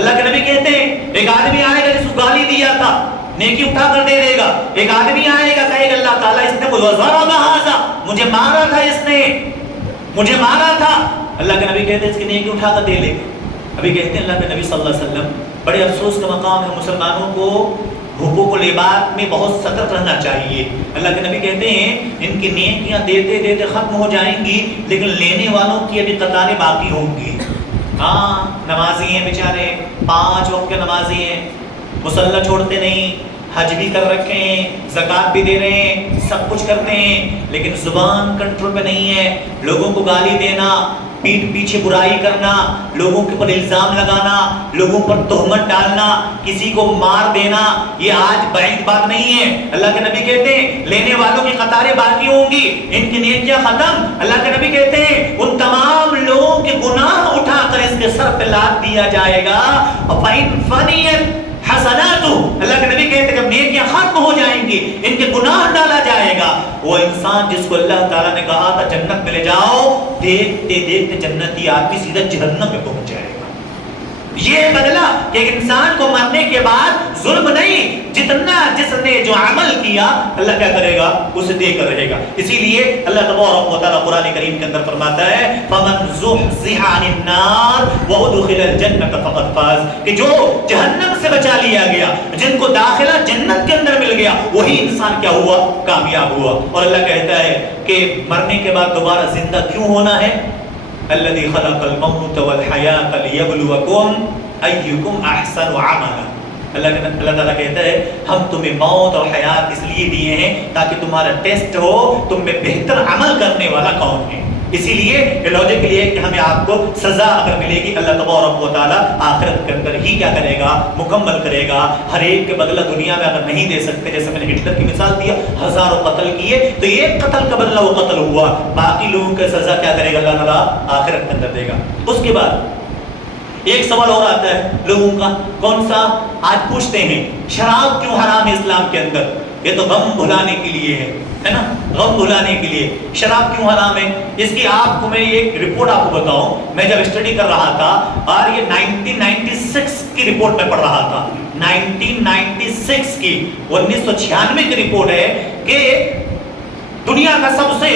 اللہ کے نبی کہتے ہیں ایک آدمی آئے گا جس کو گالی دیا تھا، نیکی اٹھا کر دے دے گا، ایک آدمی آئے گا کہے گا اللہ تعالیٰ اس نے وَضَرَبَ هَذَا مجھے مارا تھا، اس نے مجھے مارا تھا، اللہ کے نبی کہتے ہیں اس کی نیکی اٹھا کر دے لے گا۔ ابھی کہتے ہیں اللہ کے نبی صلی اللہ علیہ وسلم بڑے افسوس کا مقام ہے، مسلمانوں کو حقوق العباد میں بہت سترک رہنا چاہیے۔ اللہ کے نبی کہتے ہیں ان کی نیکیاں دیتے دیتے ختم ہو جائیں گی، لیکن لینے والوں کی ابھی قطاریں باقی ہوں گی۔ ہاں نمازی ہیں بیچارے، 5 وقت کے نمازی ہیں، مصلی چھوڑتے نہیں، حج بھی کر رکھے ہیں، زکوٰۃ بھی دے رہے ہیں، سب کچھ کرتے ہیں، لیکن زبان کنٹرول پہ نہیں ہے، لوگوں کو گالی دینا، پیٹھ پیچھے برائی کرنا، لوگوں کے پر الزام لگانا، لوگوں پر تہمت ڈالنا، کسی کو مار دینا، یہ آج بعید بات نہیں ہے۔ اللہ کے نبی کہتے ہیں لینے والوں کی قطاریں باقی ہوں گی، ان کی نیکیاں ختم۔ اللہ کے نبی کہتے ہیں ان تمام لوگوں کے گناہ اٹھا کر اس کے سر پہ لاد دیا جائے گا، فَإِن فَنِيَتْ حسناتو، اللہ کے نبی کہتے ہیں جب نیکیاں ختم ہو جائیں گی، ان کے گناہ ڈالا جائے گا، وہ انسان جس کو اللہ تعالیٰ نے کہا تھا جنت میں لے جاؤ، دیکھتے دیکھتے جنتی آدمی سیدھا جہنم میں پہنچ جائے گا۔ یہ بدلہ کہ ایک انسان کو مرنے کے بعد ظلم نہیں، جتنا جس نے جو عمل کیا اللہ کیا کرے گا اسے دے کر رہے گا۔ اسی لیے اللہ تبارک و تعالیٰ قرآن کریم کے اندر فرماتا ہے فَمَنْ زُحْزِحَ عَنِ النَّارِ وَأُدْخِلَ الْجَنَّةَ فَقَدْ فَازَ، کہ جو جہنم سے بچا لیا گیا، جن کو داخلہ جنت کے اندر مل گیا، وہی انسان کیا ہوا؟ کامیاب ہوا۔ اور اللہ کہتا ہے کہ مرنے کے بعد دوبارہ زندہ کیوں ہونا ہے؟ الذي خلق الموت والحیاة ليبلوکم ایکم احسن عملا، اللہ تعالیٰ کہتا ہے ہم تمہیں موت اور حیات اس لیے دیے ہیں تاکہ تمہارا ٹیسٹ ہو تم میں بہتر عمل کرنے والا کون ہے۔ اسی لیے یہ لاجکلی ہے کہ ہمیں آپ کو سزا اگر ملے گی اللہ تبارک و تعالیٰ آخرت کے اندر ہی کیا کرے گا، مکمل کرے گا. ہر ایک کے بدلہ دنیا میں اگر نہیں دے سکتے، جیسے میں نے ہٹلر کی مثال دیا، ہزاروں قتل کیے تو ایک قتل کا بدلہ وہ قتل ہوا، باقی لوگوں کی سزا کیا کرے گا اللہ تعالیٰ آخرت کے اندر دے گا. اس کے بعد ایک سوال اور آتا ہے لوگوں کا، کون سا؟ آج پوچھتے ہیں شراب کیوں حرام ہے اسلام کے اندر؟ یہ تو غم بھلانے کے لیے ہے نا، غم بھلانے کے لیے شراب کیوں حرام ہے؟ اس کی آپ کو میں ایک رپورٹ آپ کو بتاؤں. میں جب اسٹڈی کر رہا تھا اور یہ 1996 کی رپورٹ میں پڑھ رہا تھا، 1996 کی 1996 کی رپورٹ ہے کہ دنیا کا سب سے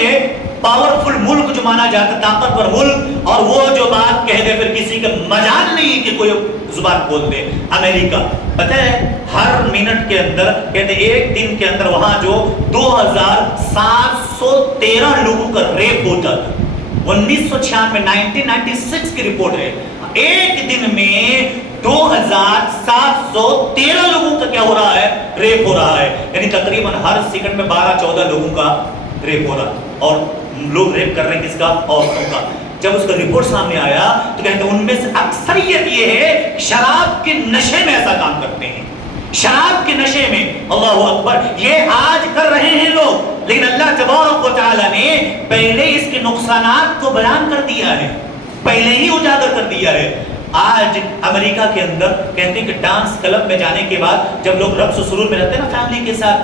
پاورفل ملک جو مانا جاتا ہے، طاقتور ملک، اور وہ جو بات کہہ دے پھر کسی کا مجال نہیں کہ کوئی زبان بول دے، امریکہ. پتہ ہے ہر منٹ کے اندر کہتے ہیں ایک دن کے اندر وہاں جو 2713 لوگوں کا ریپ ہوتا تھا. 1996 1996 کی رپورٹ ہے. ایک دن میں 2713 لوگوں کا کیا ہو رہا ہے؟ ریپ ہو رہا ہے. یعنی تقریباً ہر سیکنڈ میں 12-14 لوگوں کا ریپ ہو رہا ہے. اور لوگ ریپ کر رہے ہیں کس کا؟ عورتوں کا. جب اس کا رپورٹ سامنے آیا تو کہتے ہیں ان میں سے اکثریت یہ ہے شراب کے نشے میں ایسا کام کرتے ہیں، شراب کے نشے میں. اللہ اکبر، یہ آج کر رہے ہیں لوگ، لیکن اللہ تبارک و تعالی نے پہلے اس کے نقصانات کو بیان کر دیا ہے، پہلے ہی اجاگر کر دیا ہے. آج امریکہ کے اندر کہتے ہیں کہ ڈانس کلب میں جانے کے بعد جب لوگ رقص و سرور میں رہتے ہیں نا فیملی کے ساتھ،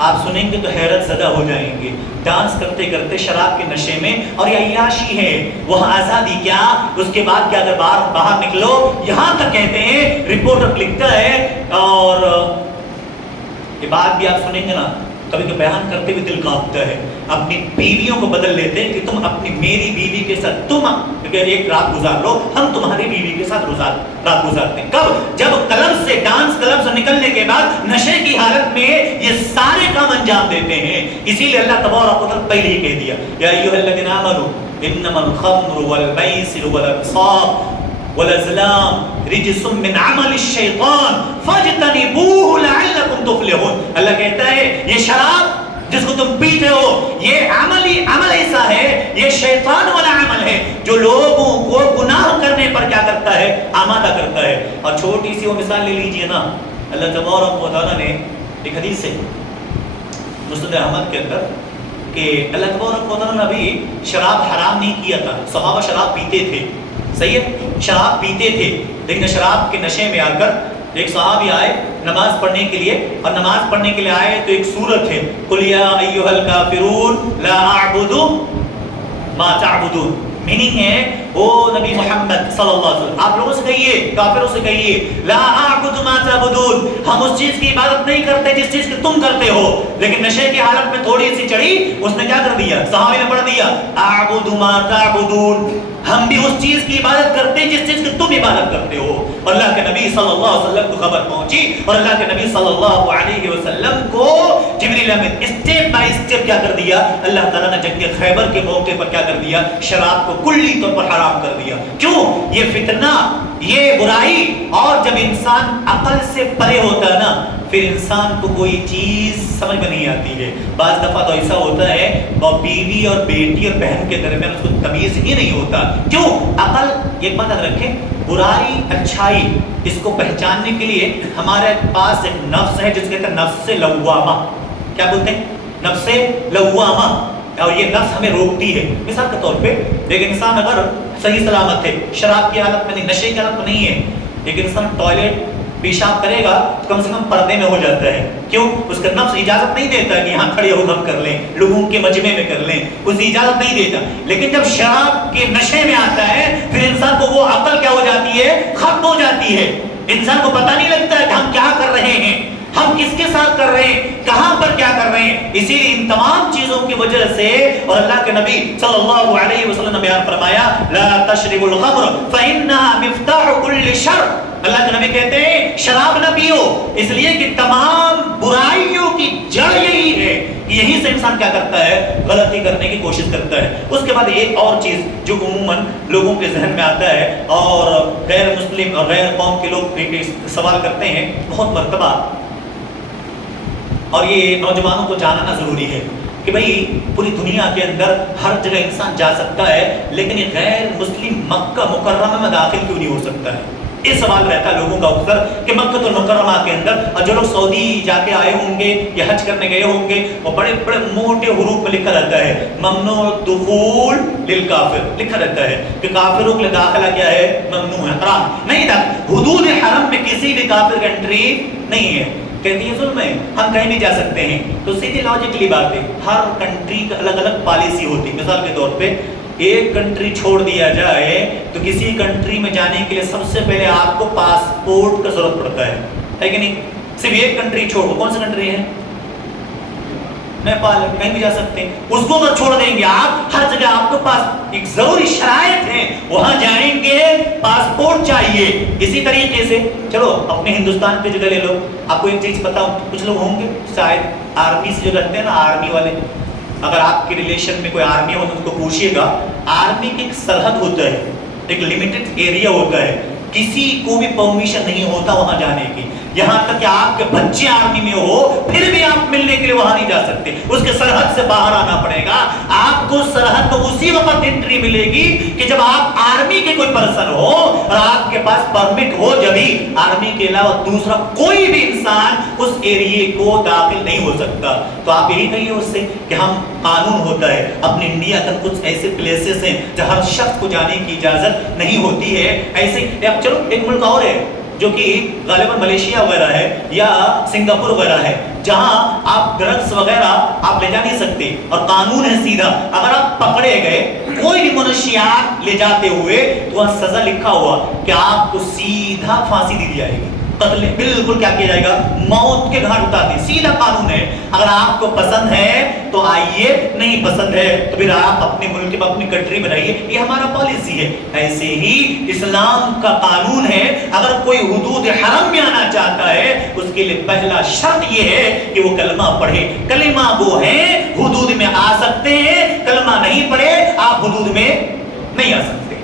آپ سنیں گے تو حیرت زدہ ہو جائیں گے. ڈانس کرتے کرتے شراب کے نشے میں، اور یہ عیاشی ہے، وہاں آزادی کیا، اس کے بعد کیا اگر باہر نکلو، یہاں تک کہتے ہیں رپورٹر لکھتا ہے. اور یہ بات بھی آپ سنیں گے نا، کبھی کہ بیان کرتے ہوئے دل کانپتا ہے. اپنی بیویوں کو بدل لیتے ہیں کہ تم اپنی میری بیوی کے ساتھ تم ایک رات گزار لو، ہم تمہاری بیوی کے ساتھ رات گزارتے ہیں. کب؟ جب کلب سے، ڈانس کلب سے نکلنے کے بعد نشے کی حالت میں یہ سارے کام انجام دیتے ہیں. اسی لیے اللہ تبارک و تعالیٰ پہلے ہی کہہ دیا یا ایھا الذین آمنوا انما الخمر والمیسر والانصاب والازلام رجس من عمل الشیطان فاجتنبوه لعلکم تفلحون. اللہ کہتا ہے یہ شراب جس کو تم پیتے ہو یہ عمل ایسا ہے، یہ شیطان والا عمل ہے جو لوگوں کو گناہ کرنے پر کیا کرتا ہے؟ آمادہ کرتا ہے. اور چھوٹی سی وہ مثال لے لیجئے نا، اللہ تبارک و تعالیٰ نے ایک حدیث ہے مسند احمد کے اندر کہ اللہ تبارک و تعالیٰ نے ابھی شراب حرام نہیں کیا تھا. صحابہ شراب پیتے تھے، صحیح ہے، شراب پیتے تھے، لیکن شراب کے نشے میں آ کر ایک صحابی آئے نماز پڑھنے کے لیے، اور نماز پڑھنے کے لیے آئے تو ایک سورت ہے قُلْ يَا أَيُّهَا الْكَافِرُونَ لَا أَعْبُدُ مَا تَعْبُدُونَ. میننگ ہے او نبی محمد صلی اللہ علیہ وسلم آپ لوگوں سے کہیے، کافروں سے کہیے لا اعبد ما تعبدون، ہم اس چیز کی عبادت نہیں کرتے جس چیز کی تم کرتے ہو. لیکن نشے کی حالت میں تھوڑی سی چڑھی، اس نے کیا کر دیا؟ صحابی نے پڑھ دیا اعبد ما تعبدون، ہم بھی اس چیز کی عبادت کرتے ہیں جس چیز کی تم عبادت کرتے ہو. اللہ کے نبی صلی اللہ علیہ وسلم کو خبر پہنچی، اور اللہ کے نبی صلی اللہ علیہ وسلم کو جبریل امین اسٹیپ بائی اسٹیپ کیا کر دیا؟ اللہ تعالیٰ نے جنگ خیبر کے موقع پر کیا کر دیا؟ شراب کو کلی طور پر حرام کر دیا. کیوں؟ یہ فتنہ، یہ برائی. اور جب انسان عقل سے پرے ہوتا ہے نا، پھر انسان کو کوئی چیز سمجھ میں نہیں آتی ہے. بعض دفعہ تو ایسا ہوتا ہے بیوی اور بیٹی اور بہن کے درمیان اس کو تمیز ہی نہیں ہوتا. کیوں؟ عقل. ایک بات یاد رکھیں، برائی اچھائی اس کو پہچاننے کے لیے ہمارے پاس ایک نفس ہے جس کہتے ہیں نفس لوامہ. کیا بولتے ہیں؟ نفس لوامہ. اور یہ نفس ہمیں روکتی ہے. مثال کے طور پہ ایک انسان اگر صحیح سلامت ہے، شراب کی حالت میں نہیں، نشے کی حالت میں نہیں ہے، ایک انسان ٹوائلٹ پیشاب کرے گا تو کم سے کم پردے میں ہو جاتا ہے. کیوں؟ اس کا نفس اجازت نہیں دیتا کہ یہاں کھڑے ہو ہم کر لیں، لوگوں کے مجمع میں کر لیں، اسے اجازت نہیں دیتا. لیکن جب شراب کے نشے میں آتا ہے پھر انسان کو وہ عقل کیا ہو جاتی ہے؟ ختم ہو جاتی ہے. انسان کو پتہ نہیں لگتا ہے کہ ہم کیا کر رہے ہیں، ہم کس کے ساتھ کر رہے ہیں، کہاں پر کیا کر رہے ہیں. اسی لیے ان تمام چیزوں کی وجہ سے، اور اللہ کے نبی صلی اللہ علیہ وسلم نے بیان فرمایا لا تشربوا الخمر فإنها مفتاح كل شر. اللہ کے نبی کہتے ہیں شراب نہ پیو، اس لیے کہ تمام برائیوں کی جڑ یہی ہے کہ یہیں سے انسان کیا کرتا ہے؟ غلطی کرنے کی کوشش کرتا ہے. اس کے بعد ایک اور چیز جو عموماً لوگوں کے ذہن میں آتا ہے، اور غیر مسلم اور غیر قوم کے لوگ سوال کرتے ہیں بہت مرتبہ، اور یہ نوجوانوں کو جاننا ضروری ہے. کہ بھئی پوری دنیا کے اندر ہر جگہ انسان جا سکتا ہے، لیکن یہ غیر مسلم مکہ مکرمہ میں داخل کیوں نہیں ہو سکتا ہے؟ یہ سوال رہتا ہے لوگوں کا اکثر کہ مکہ المکرمہ کے اندر، اور جو لوگ سعودی جا کے آئے ہوں گے یا حج کرنے گئے ہوں گے، وہ بڑے بڑے موٹے حروف میں لکھا رہتا ہے ممنوع دخول للکافر، لکھا رہتا ہے کہ کافروں کے لیے داخلہ کیا ہے؟ ممنوع ہے، حرام نہیں تھا۔ حدود حرم میں کسی بھی کافر کا انٹری نہیں ہے۔ کہتی ہے ظلم ہے، ہم کہیں بھی جا سکتے ہیں، تو سیدھی لاجکلی بات ہے، ہر کنٹری کا الگ الگ پالیسی ہوتی ہے۔ مثال کے طور پہ ایک کنٹری چھوڑ دیا جائے تو کسی کنٹری میں جانے کے لیے سب سے پہلے آپ کو پاسپورٹ کا ضرورت پڑتا ہے کہ نہیں؟ صرف ایک کنٹری چھوڑو، کون سی کنٹری ہے؟ نیپال، کہیں بھی جا سکتے ہیں، اس کو اگر چھوڑ دیں گے آپ، ہر جگہ آپ کو پاس ایک ضروری شرائط ہے، وہاں جائیں گے پاسپورٹ چاہیے۔ اسی طریقے سے چلو اپنے ہندوستان پہ جگہ لے لو، آپ کو ایک چیز پتا ہو، کچھ لوگ ہوں گے شاید آرمی سے جو رہتے ہیں نا، آرمی والے، اگر آپ کے ریلیشن میں کوئی آرمی ہو تو اس کو پوچھئے گا، آرمی کی ایک سرحد ہوتا ہے، ایک لیمیٹڈ ایریا ہوتا ہے، کسی کو بھی پرمیشن نہیں ہوتا وہاں جانے کی، یہاں تک کہ آپ کے بچے آرمی میں ہو پھر بھی آپ ملنے کے لیے وہاں نہیں جا سکتے، اس کے سرحد سے باہر آنا پڑے گا۔ آپ کو سرحد کو اسی وقت انٹری ملے گی کہ جب آپ آرمی کے کوئی پرسن ہو اور آپ کے پاس پرمٹ ہو، جبھی آرمی کے علاوہ دوسرا کوئی بھی انسان اس ایریے کو داخل نہیں ہو سکتا۔ تو آپ یہی کہیے اس سے کہ ہم قانون ہوتا ہے، اپنے انڈیا کا کچھ ایسے پلیسز ہیں جہاں ہر شخص کو جانے کی اجازت نہیں ہوتی ہے۔ ایسے اب چلو ایک ملک اور ہے جو کہ غالباً ملیشیا وغیرہ ہے یا سنگاپور وغیرہ ہے، جہاں آپ ڈرگس وغیرہ آپ لے جا نہیں سکتے، اور قانون ہے سیدھا، اگر آپ پکڑے گئے کوئی بھی منشیات لے جاتے ہوئے تو وہاں سزا لکھا ہوا کہ آپ کو سیدھا پھانسی دی جائے گی، قتل بالکل کیا کیا جائے گا؟ موت کے گھاٹ اتار دی، سیدھا قانون ہے۔ اگر آپ کو پسند ہے تو آئیے، نہیں پسند ہے تو پھر آپ اپنے ملک میں اپنی کنٹری بنائیے، یہ ہمارا پالیسی ہے۔ ایسے ہی اسلام کا قانون ہے، اگر کوئی حدود حرم میں آنا چاہتا ہے اس کے لیے پہلا شرط یہ ہے کہ وہ کلمہ پڑھے، کلمہ وہ ہیں حدود میں آ سکتے ہیں، کلمہ نہیں پڑھے آپ حدود میں نہیں آ سکتے،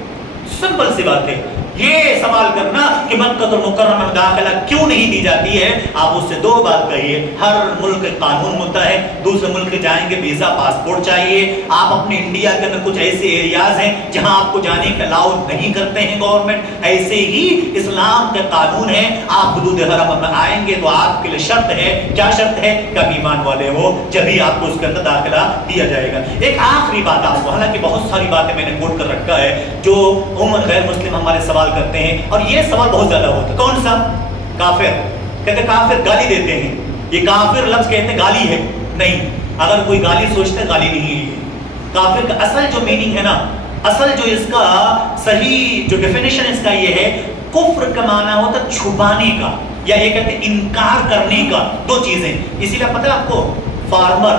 سمپل سی بات ہے۔ یہ سوال کرنا کہ مکہ المکرمہ میں داخلہ کیوں نہیں دی جاتی ہے، آپ اس سے دو بات کہیے، ہر ملک قانون ہوتا ہے، دوسرے ملک جائیں گے ویزا پاسپورٹ چاہیے، آپ اپنے انڈیا کے اندر کچھ ایسے ایریاز ہیں جہاں آپ کو جانے کا الاؤ نہیں کرتے ہیں گورنمنٹ، ایسے ہی اسلام کے قانون ہے، آپ حدود حرم میں آئیں گے تو آپ کے لیے شرط ہے، کیا شرط ہے؟ کہ آپ ایمان والے ہو، جبھی آپ کو اس کے اندر داخلہ دیا جائے گا۔ ایک آخری بات آپ کو، حالانکہ بہت ساری باتیں میں نے کوٹ کر رکھا ہے جو غیر مسلم ہمارے سوال کرتے ہیں، اور یہ سوال بہت زیادہ ہوتا ہے، کون سا؟ کافر، کہتے کافر گالی دیتے ہیں، یہ کافر لفظ کہتے ہیں گالی ہے، نہیں، اگر کوئی گالی سوچتا ہے گالی نہیں ہے، کافر کا اصل جو میننگ ہے نا، اصل جو اس کا صحیح جو ڈیفینیشن اس کا یہ ہے، کفر کا معنی ہوتا ہے چھپانے کا، یا یہ کہتے ہیں انکار کرنے کا، دو چیزیں، اسی لیے پتہ ہے آپ کو فارمر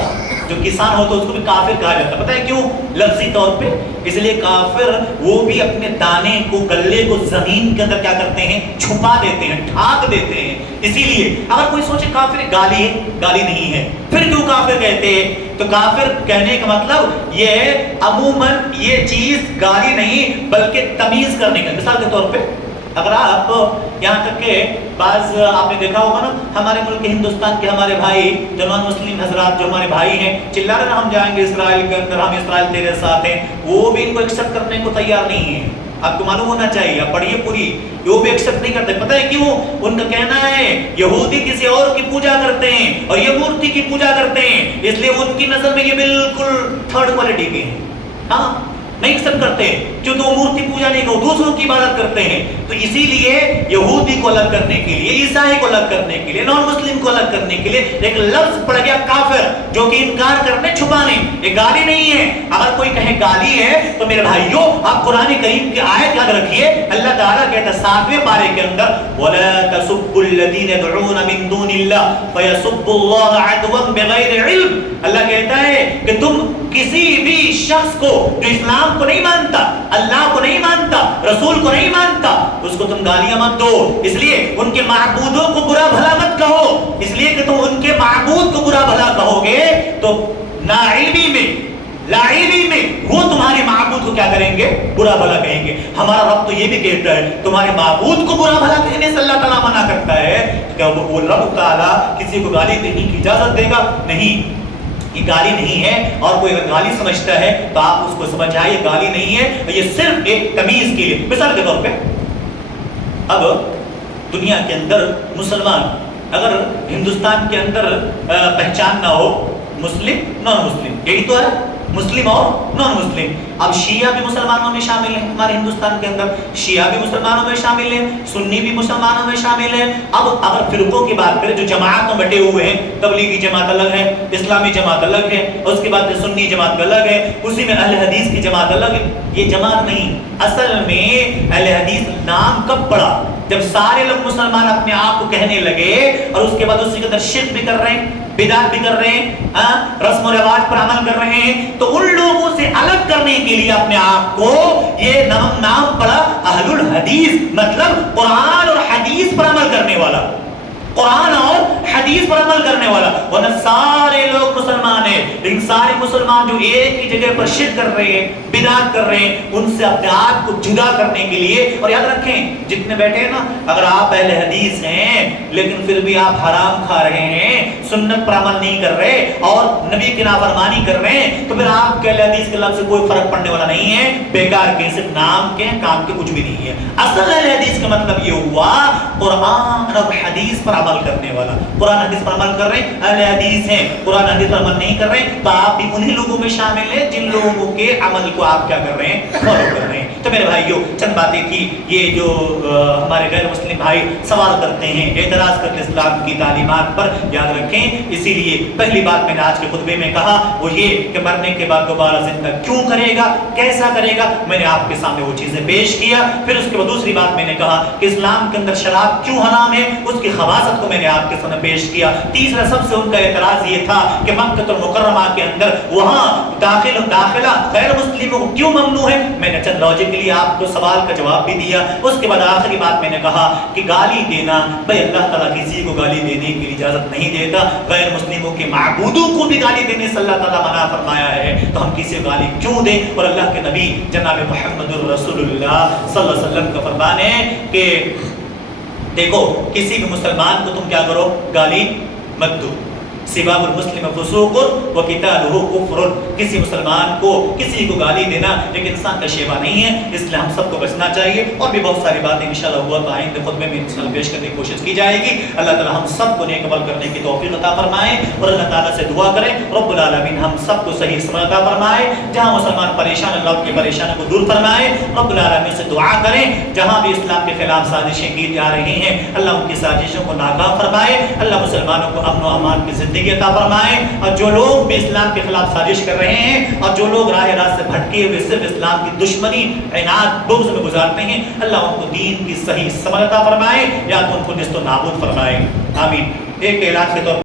جو کسان ہوتا ہے اس کو بھی کافر کہا جاتا ہے، پتہ ہے کیوں؟ لفظی طور پہ اس لیے کافر وہ بھی اپنے دانے کو، گلے کو زمین کے اندر کیا کرتے ہیں؟ چھپا دیتے ہیں، ڈھانک دیتے ہیں۔ اسی لیے اگر کوئی سوچے کافر گالی ہے، گالی نہیں ہے، پھر کیوں کافر کہتے ہیں؟ تو کافر کہنے کا مطلب یہ ہے عموماً یہ چیز گالی نہیں بلکہ تمیز کرنے کا۔ مثال کے طور پہ اگر آپ یہاں تک کہ بعض آپ نے دیکھا ہوگا نا، ہمارے ملک ہندوستان کے ہمارے بھائی جو نان مسلم حضرات جو ہمارے بھائی ہیں، چلا رہے نا ہم جائیں گے اسرائیل کے اندر، ہم اسرائیل تیرے ساتھ ہیں، وہ بھی ان کو ایکسپٹ کرنے کو تیار نہیں ہے۔ آپ کو معلوم ہونا چاہیے، آپ پڑھیے پوری، وہ بھی ایکسپٹ نہیں کرتے۔ پتہ ہے کیوں؟ ان کا کہنا ہے یہودی کسی اور کی پوجا کرتے ہیں اور یہ مورتی کی پوجا کرتے ہیں، اس لیے ان کی نظر میں یہ بالکل تھرڈ کوالٹی کے ہیں، ہاں نہیں ایکسپٹ کرتے کیونکہ وہ مورتی پوجا نہیں کرتے، دوسروں کی عبادت کرتے ہیں۔ تو اسی لیے یہودی کو الگ کرنے کے لیے، عیسائی کو الگ کرنے کے لیے، نان مسلم کو الگ کرنے کے لیے ایک لفظ پڑ گیا کافر، جو کہ انکار کرنے، چھپانے، یہ گالی نہیں ہے۔ اگر کوئی کہے گالی ہے تو میرے بھائیوں آپ قرآن کریم کی آیت یاد رکھیے، اللہ تعالیٰ کہتا ہے 7ویں پارے کے اندر وَلَا تَسُبُّوا الَّذِينَ يَدْعُونَ مِن دُونِ اللَّهِ فَيَسُبُّوا اللَّهَ عَدْوًا بِغَيْرِ عِلْمٍ۔ اللہ کہتا ہے کہ تم کسی بھی شخص کو جو اسلام کو نہیں مانتا، اللہ کو نہیں مانتا، رسول کو نہیں مانتا، اس کو تم گالیاں مت دو، اس لیے ان کے معبودوں کو برا بھلا مت کہو، اس لیے کہ تم ان کے معبود کو برا بھلا کہو گے تو نا علمی میں، لا علمی میں وہ تمہارے معبود کو کیا کریں گے؟ برا بھلا کہیں گے۔ ہمارا رب تو یہ بھی کہتا ہے تمہارے معبود کو برا بھلا کہنے سے اللہ تعالیٰ منع کرتا ہے کہ وہ رب تعالیٰ کسی کو گالی دینے کی اجازت دے گا نہیں۔ یہ گالی نہیں ہے، اور کوئی اگر گالی سمجھتا ہے تو آپ اس کو سمجھائیں یہ گالی نہیں ہے، یہ صرف ایک تمیز کے لیے۔ مثال کے طور پہ اب دنیا کے اندر مسلمان اگر ہندوستان کے اندر پہچان نہ ہو مسلم نان مسلم، یہی تو ہے مسلم اور نان مسلم۔ اب شیعہ بھی مسلمانوں میں شامل ہیں، ہمارے ہندوستان کے اندر شیعہ بھی مسلمانوں میں شامل ہیں، سنی بھی مسلمانوں میں شامل ہیں۔ اب اگر فرقوں کی بات کریں جو جماعتوں میں بٹے ہوئے ہیں، تبلیغی جماعت الگ ہے، اسلامی جماعت الگ ہے، اس کے بعد سنی جماعت الگ ہے، اسی میں اہل حدیث کی جماعت الگ ہے۔ یہ جماعت نہیں، اصل میں اہل حدیث نام کب پڑا؟ جب سارے لوگ مسلمان اپنے آپ کو کہنے لگے اور اس کے بعد اسی کے اندر شرک بھی کر رہے ہیں، بدعت بھی کر رہے ہیں، رسم و رواج پر عمل کر رہے ہیں، تو ان لوگوں سے الگ کرنے کے لیے اپنے آپ کو یہ نام پڑا اہل الحدیث، مطلب قرآن اور حدیث پر عمل کرنے والا، قرآن اور حدیث پر عمل کرنے والا۔ ورنہ سارے لوگ مسلمان ہیں، لیکن سارے مسلمان جو ایک ہی جگہ پر شرک کر رہے ہیں، بدعت کر رہے ہیں، ان سے اپنے آپ کو جدا کرنے کے لیے۔ اور یاد رکھیں جتنے بیٹھے ہیں نا، اگر آپ اہل حدیث ہیں لیکن پھر بھی آپ حرام کھا رہے ہیں، سنت پر عمل نہیں کر رہے اور نبی کی نافرمانی کر رہے ہیں، تو پھر آپ کے اہل حدیث کے لفظ سے کوئی فرق پڑنے والا نہیں ہے، بیکار کے، صرف نام کے، کام کے کچھ بھی نہیں ہے۔ اصل اہل حدیث کا مطلب یہ ہوا قرآن اور حدیث پر عمل کرنے والا۔ قرآن حدیث پر عمل کر رہے ہیں اہل حدیث ہیں، قرآن حدیث پر عمل نہیں کر رہے تو آپ بھی انہی لوگوں میں شامل ہیں جن لوگوں کے عمل کو آپ کیا کر رہے ہیں، فالو کر رہے ہیں۔ تو میرے بھائیو چند باتیں تھی، یہ جو ہمارے غیر مسلم بھائی سوال کرتے ہیں، اعتراض کرتے اسلام کی تعلیمات پر، یاد رکھیں اسی لیے پہلی بات میں نے آج کے خطبے میں کہا وہ یہ کہ مرنے کے بعد دوبارہ زندہ کیوں کرے گا، کیسا کرے گا، میں نے آپ کے سامنے وہ چیزیں پیش کیا۔ پھر اس کے بعد دوسری بات میں نے کہا کہ اسلام کے اندر شراب کیوں حرام ہے، اس کی خباثت کو میں نے آپ کے سامنے پیش کیا۔ تیسرا سب سے ان کا اعتراض یہ تھا کہ مکہ المکرمہ کے اندر وہاں داخلہ غیر مسلموں کو کیوں ممنوع ہے، میں نے چند لاجک کے لیے آپ کو سوال کا جواب بھی دیا۔ اس کے بعد آخری بات میں نے کہا کہ گالی دینا، بھائی اللہ تعالیٰ کسی کو گالی دینے کی اجازت نہیں دیتا، غیر مسلموں کے معبودوں کو بھی گالی دینے سے اللہ تعالیٰ منع فرمایا ہے، تو ہم کسی کو گالی کیوں دیں؟ اور اللہ کے نبی جناب محمد الرسول اللہ صلی اللہ علیہ وسلم کا فرمان ہے کہ دیکھو کسی بھی مسلمان کو تم کیا کرو، گالی مت دو، سباب المسلم فسوق وقتالہ کفر، کسی مسلمان کو کسی کو گالی دینا ایک انسان کا شیوا نہیں ہے، اس لیے ہم سب کو بچنا چاہیے۔ اور بھی بہت ساری باتیں انشاءاللہ ہوا تو آئندہ خطبے میں انشاءاللہ پیش کرنے کی کوشش کی جائے گی۔ اللہ تعالی ہم سب کو نیک عمل کرنے کی توفیق عطا فرمائے، اور اللہ تعالی سے دعا کریں رب العالمین ہم سب کو صحیح سمجھ عطا فرمائے، جہاں مسلمان پریشان اللہ کی پریشانی کو دور فرمائے۔ رب العالمین سے دعا کریں جہاں بھی اسلام کے خلاف سازشیں کی جا رہی ہیں اللہ ان کی سازشوں کو ناکام فرمائے، اللہ مسلمانوں کو امن و امان کی زندگی عطا فرمائے، اور جو لوگ بھی اسلام کے خلاف سازش کر رہے ہیں اور جو لوگ راہ راست سے بھٹکے ہوئے صرف اسلام کی دشمنی، عناد، بغض میں گزارتے ہیں، اللہ ان کو دین کی صحیح سمجھ عطا فرمائے یا تو ان کو نیست و نابود فرمائے، آمین۔ ایک اعلان کے طور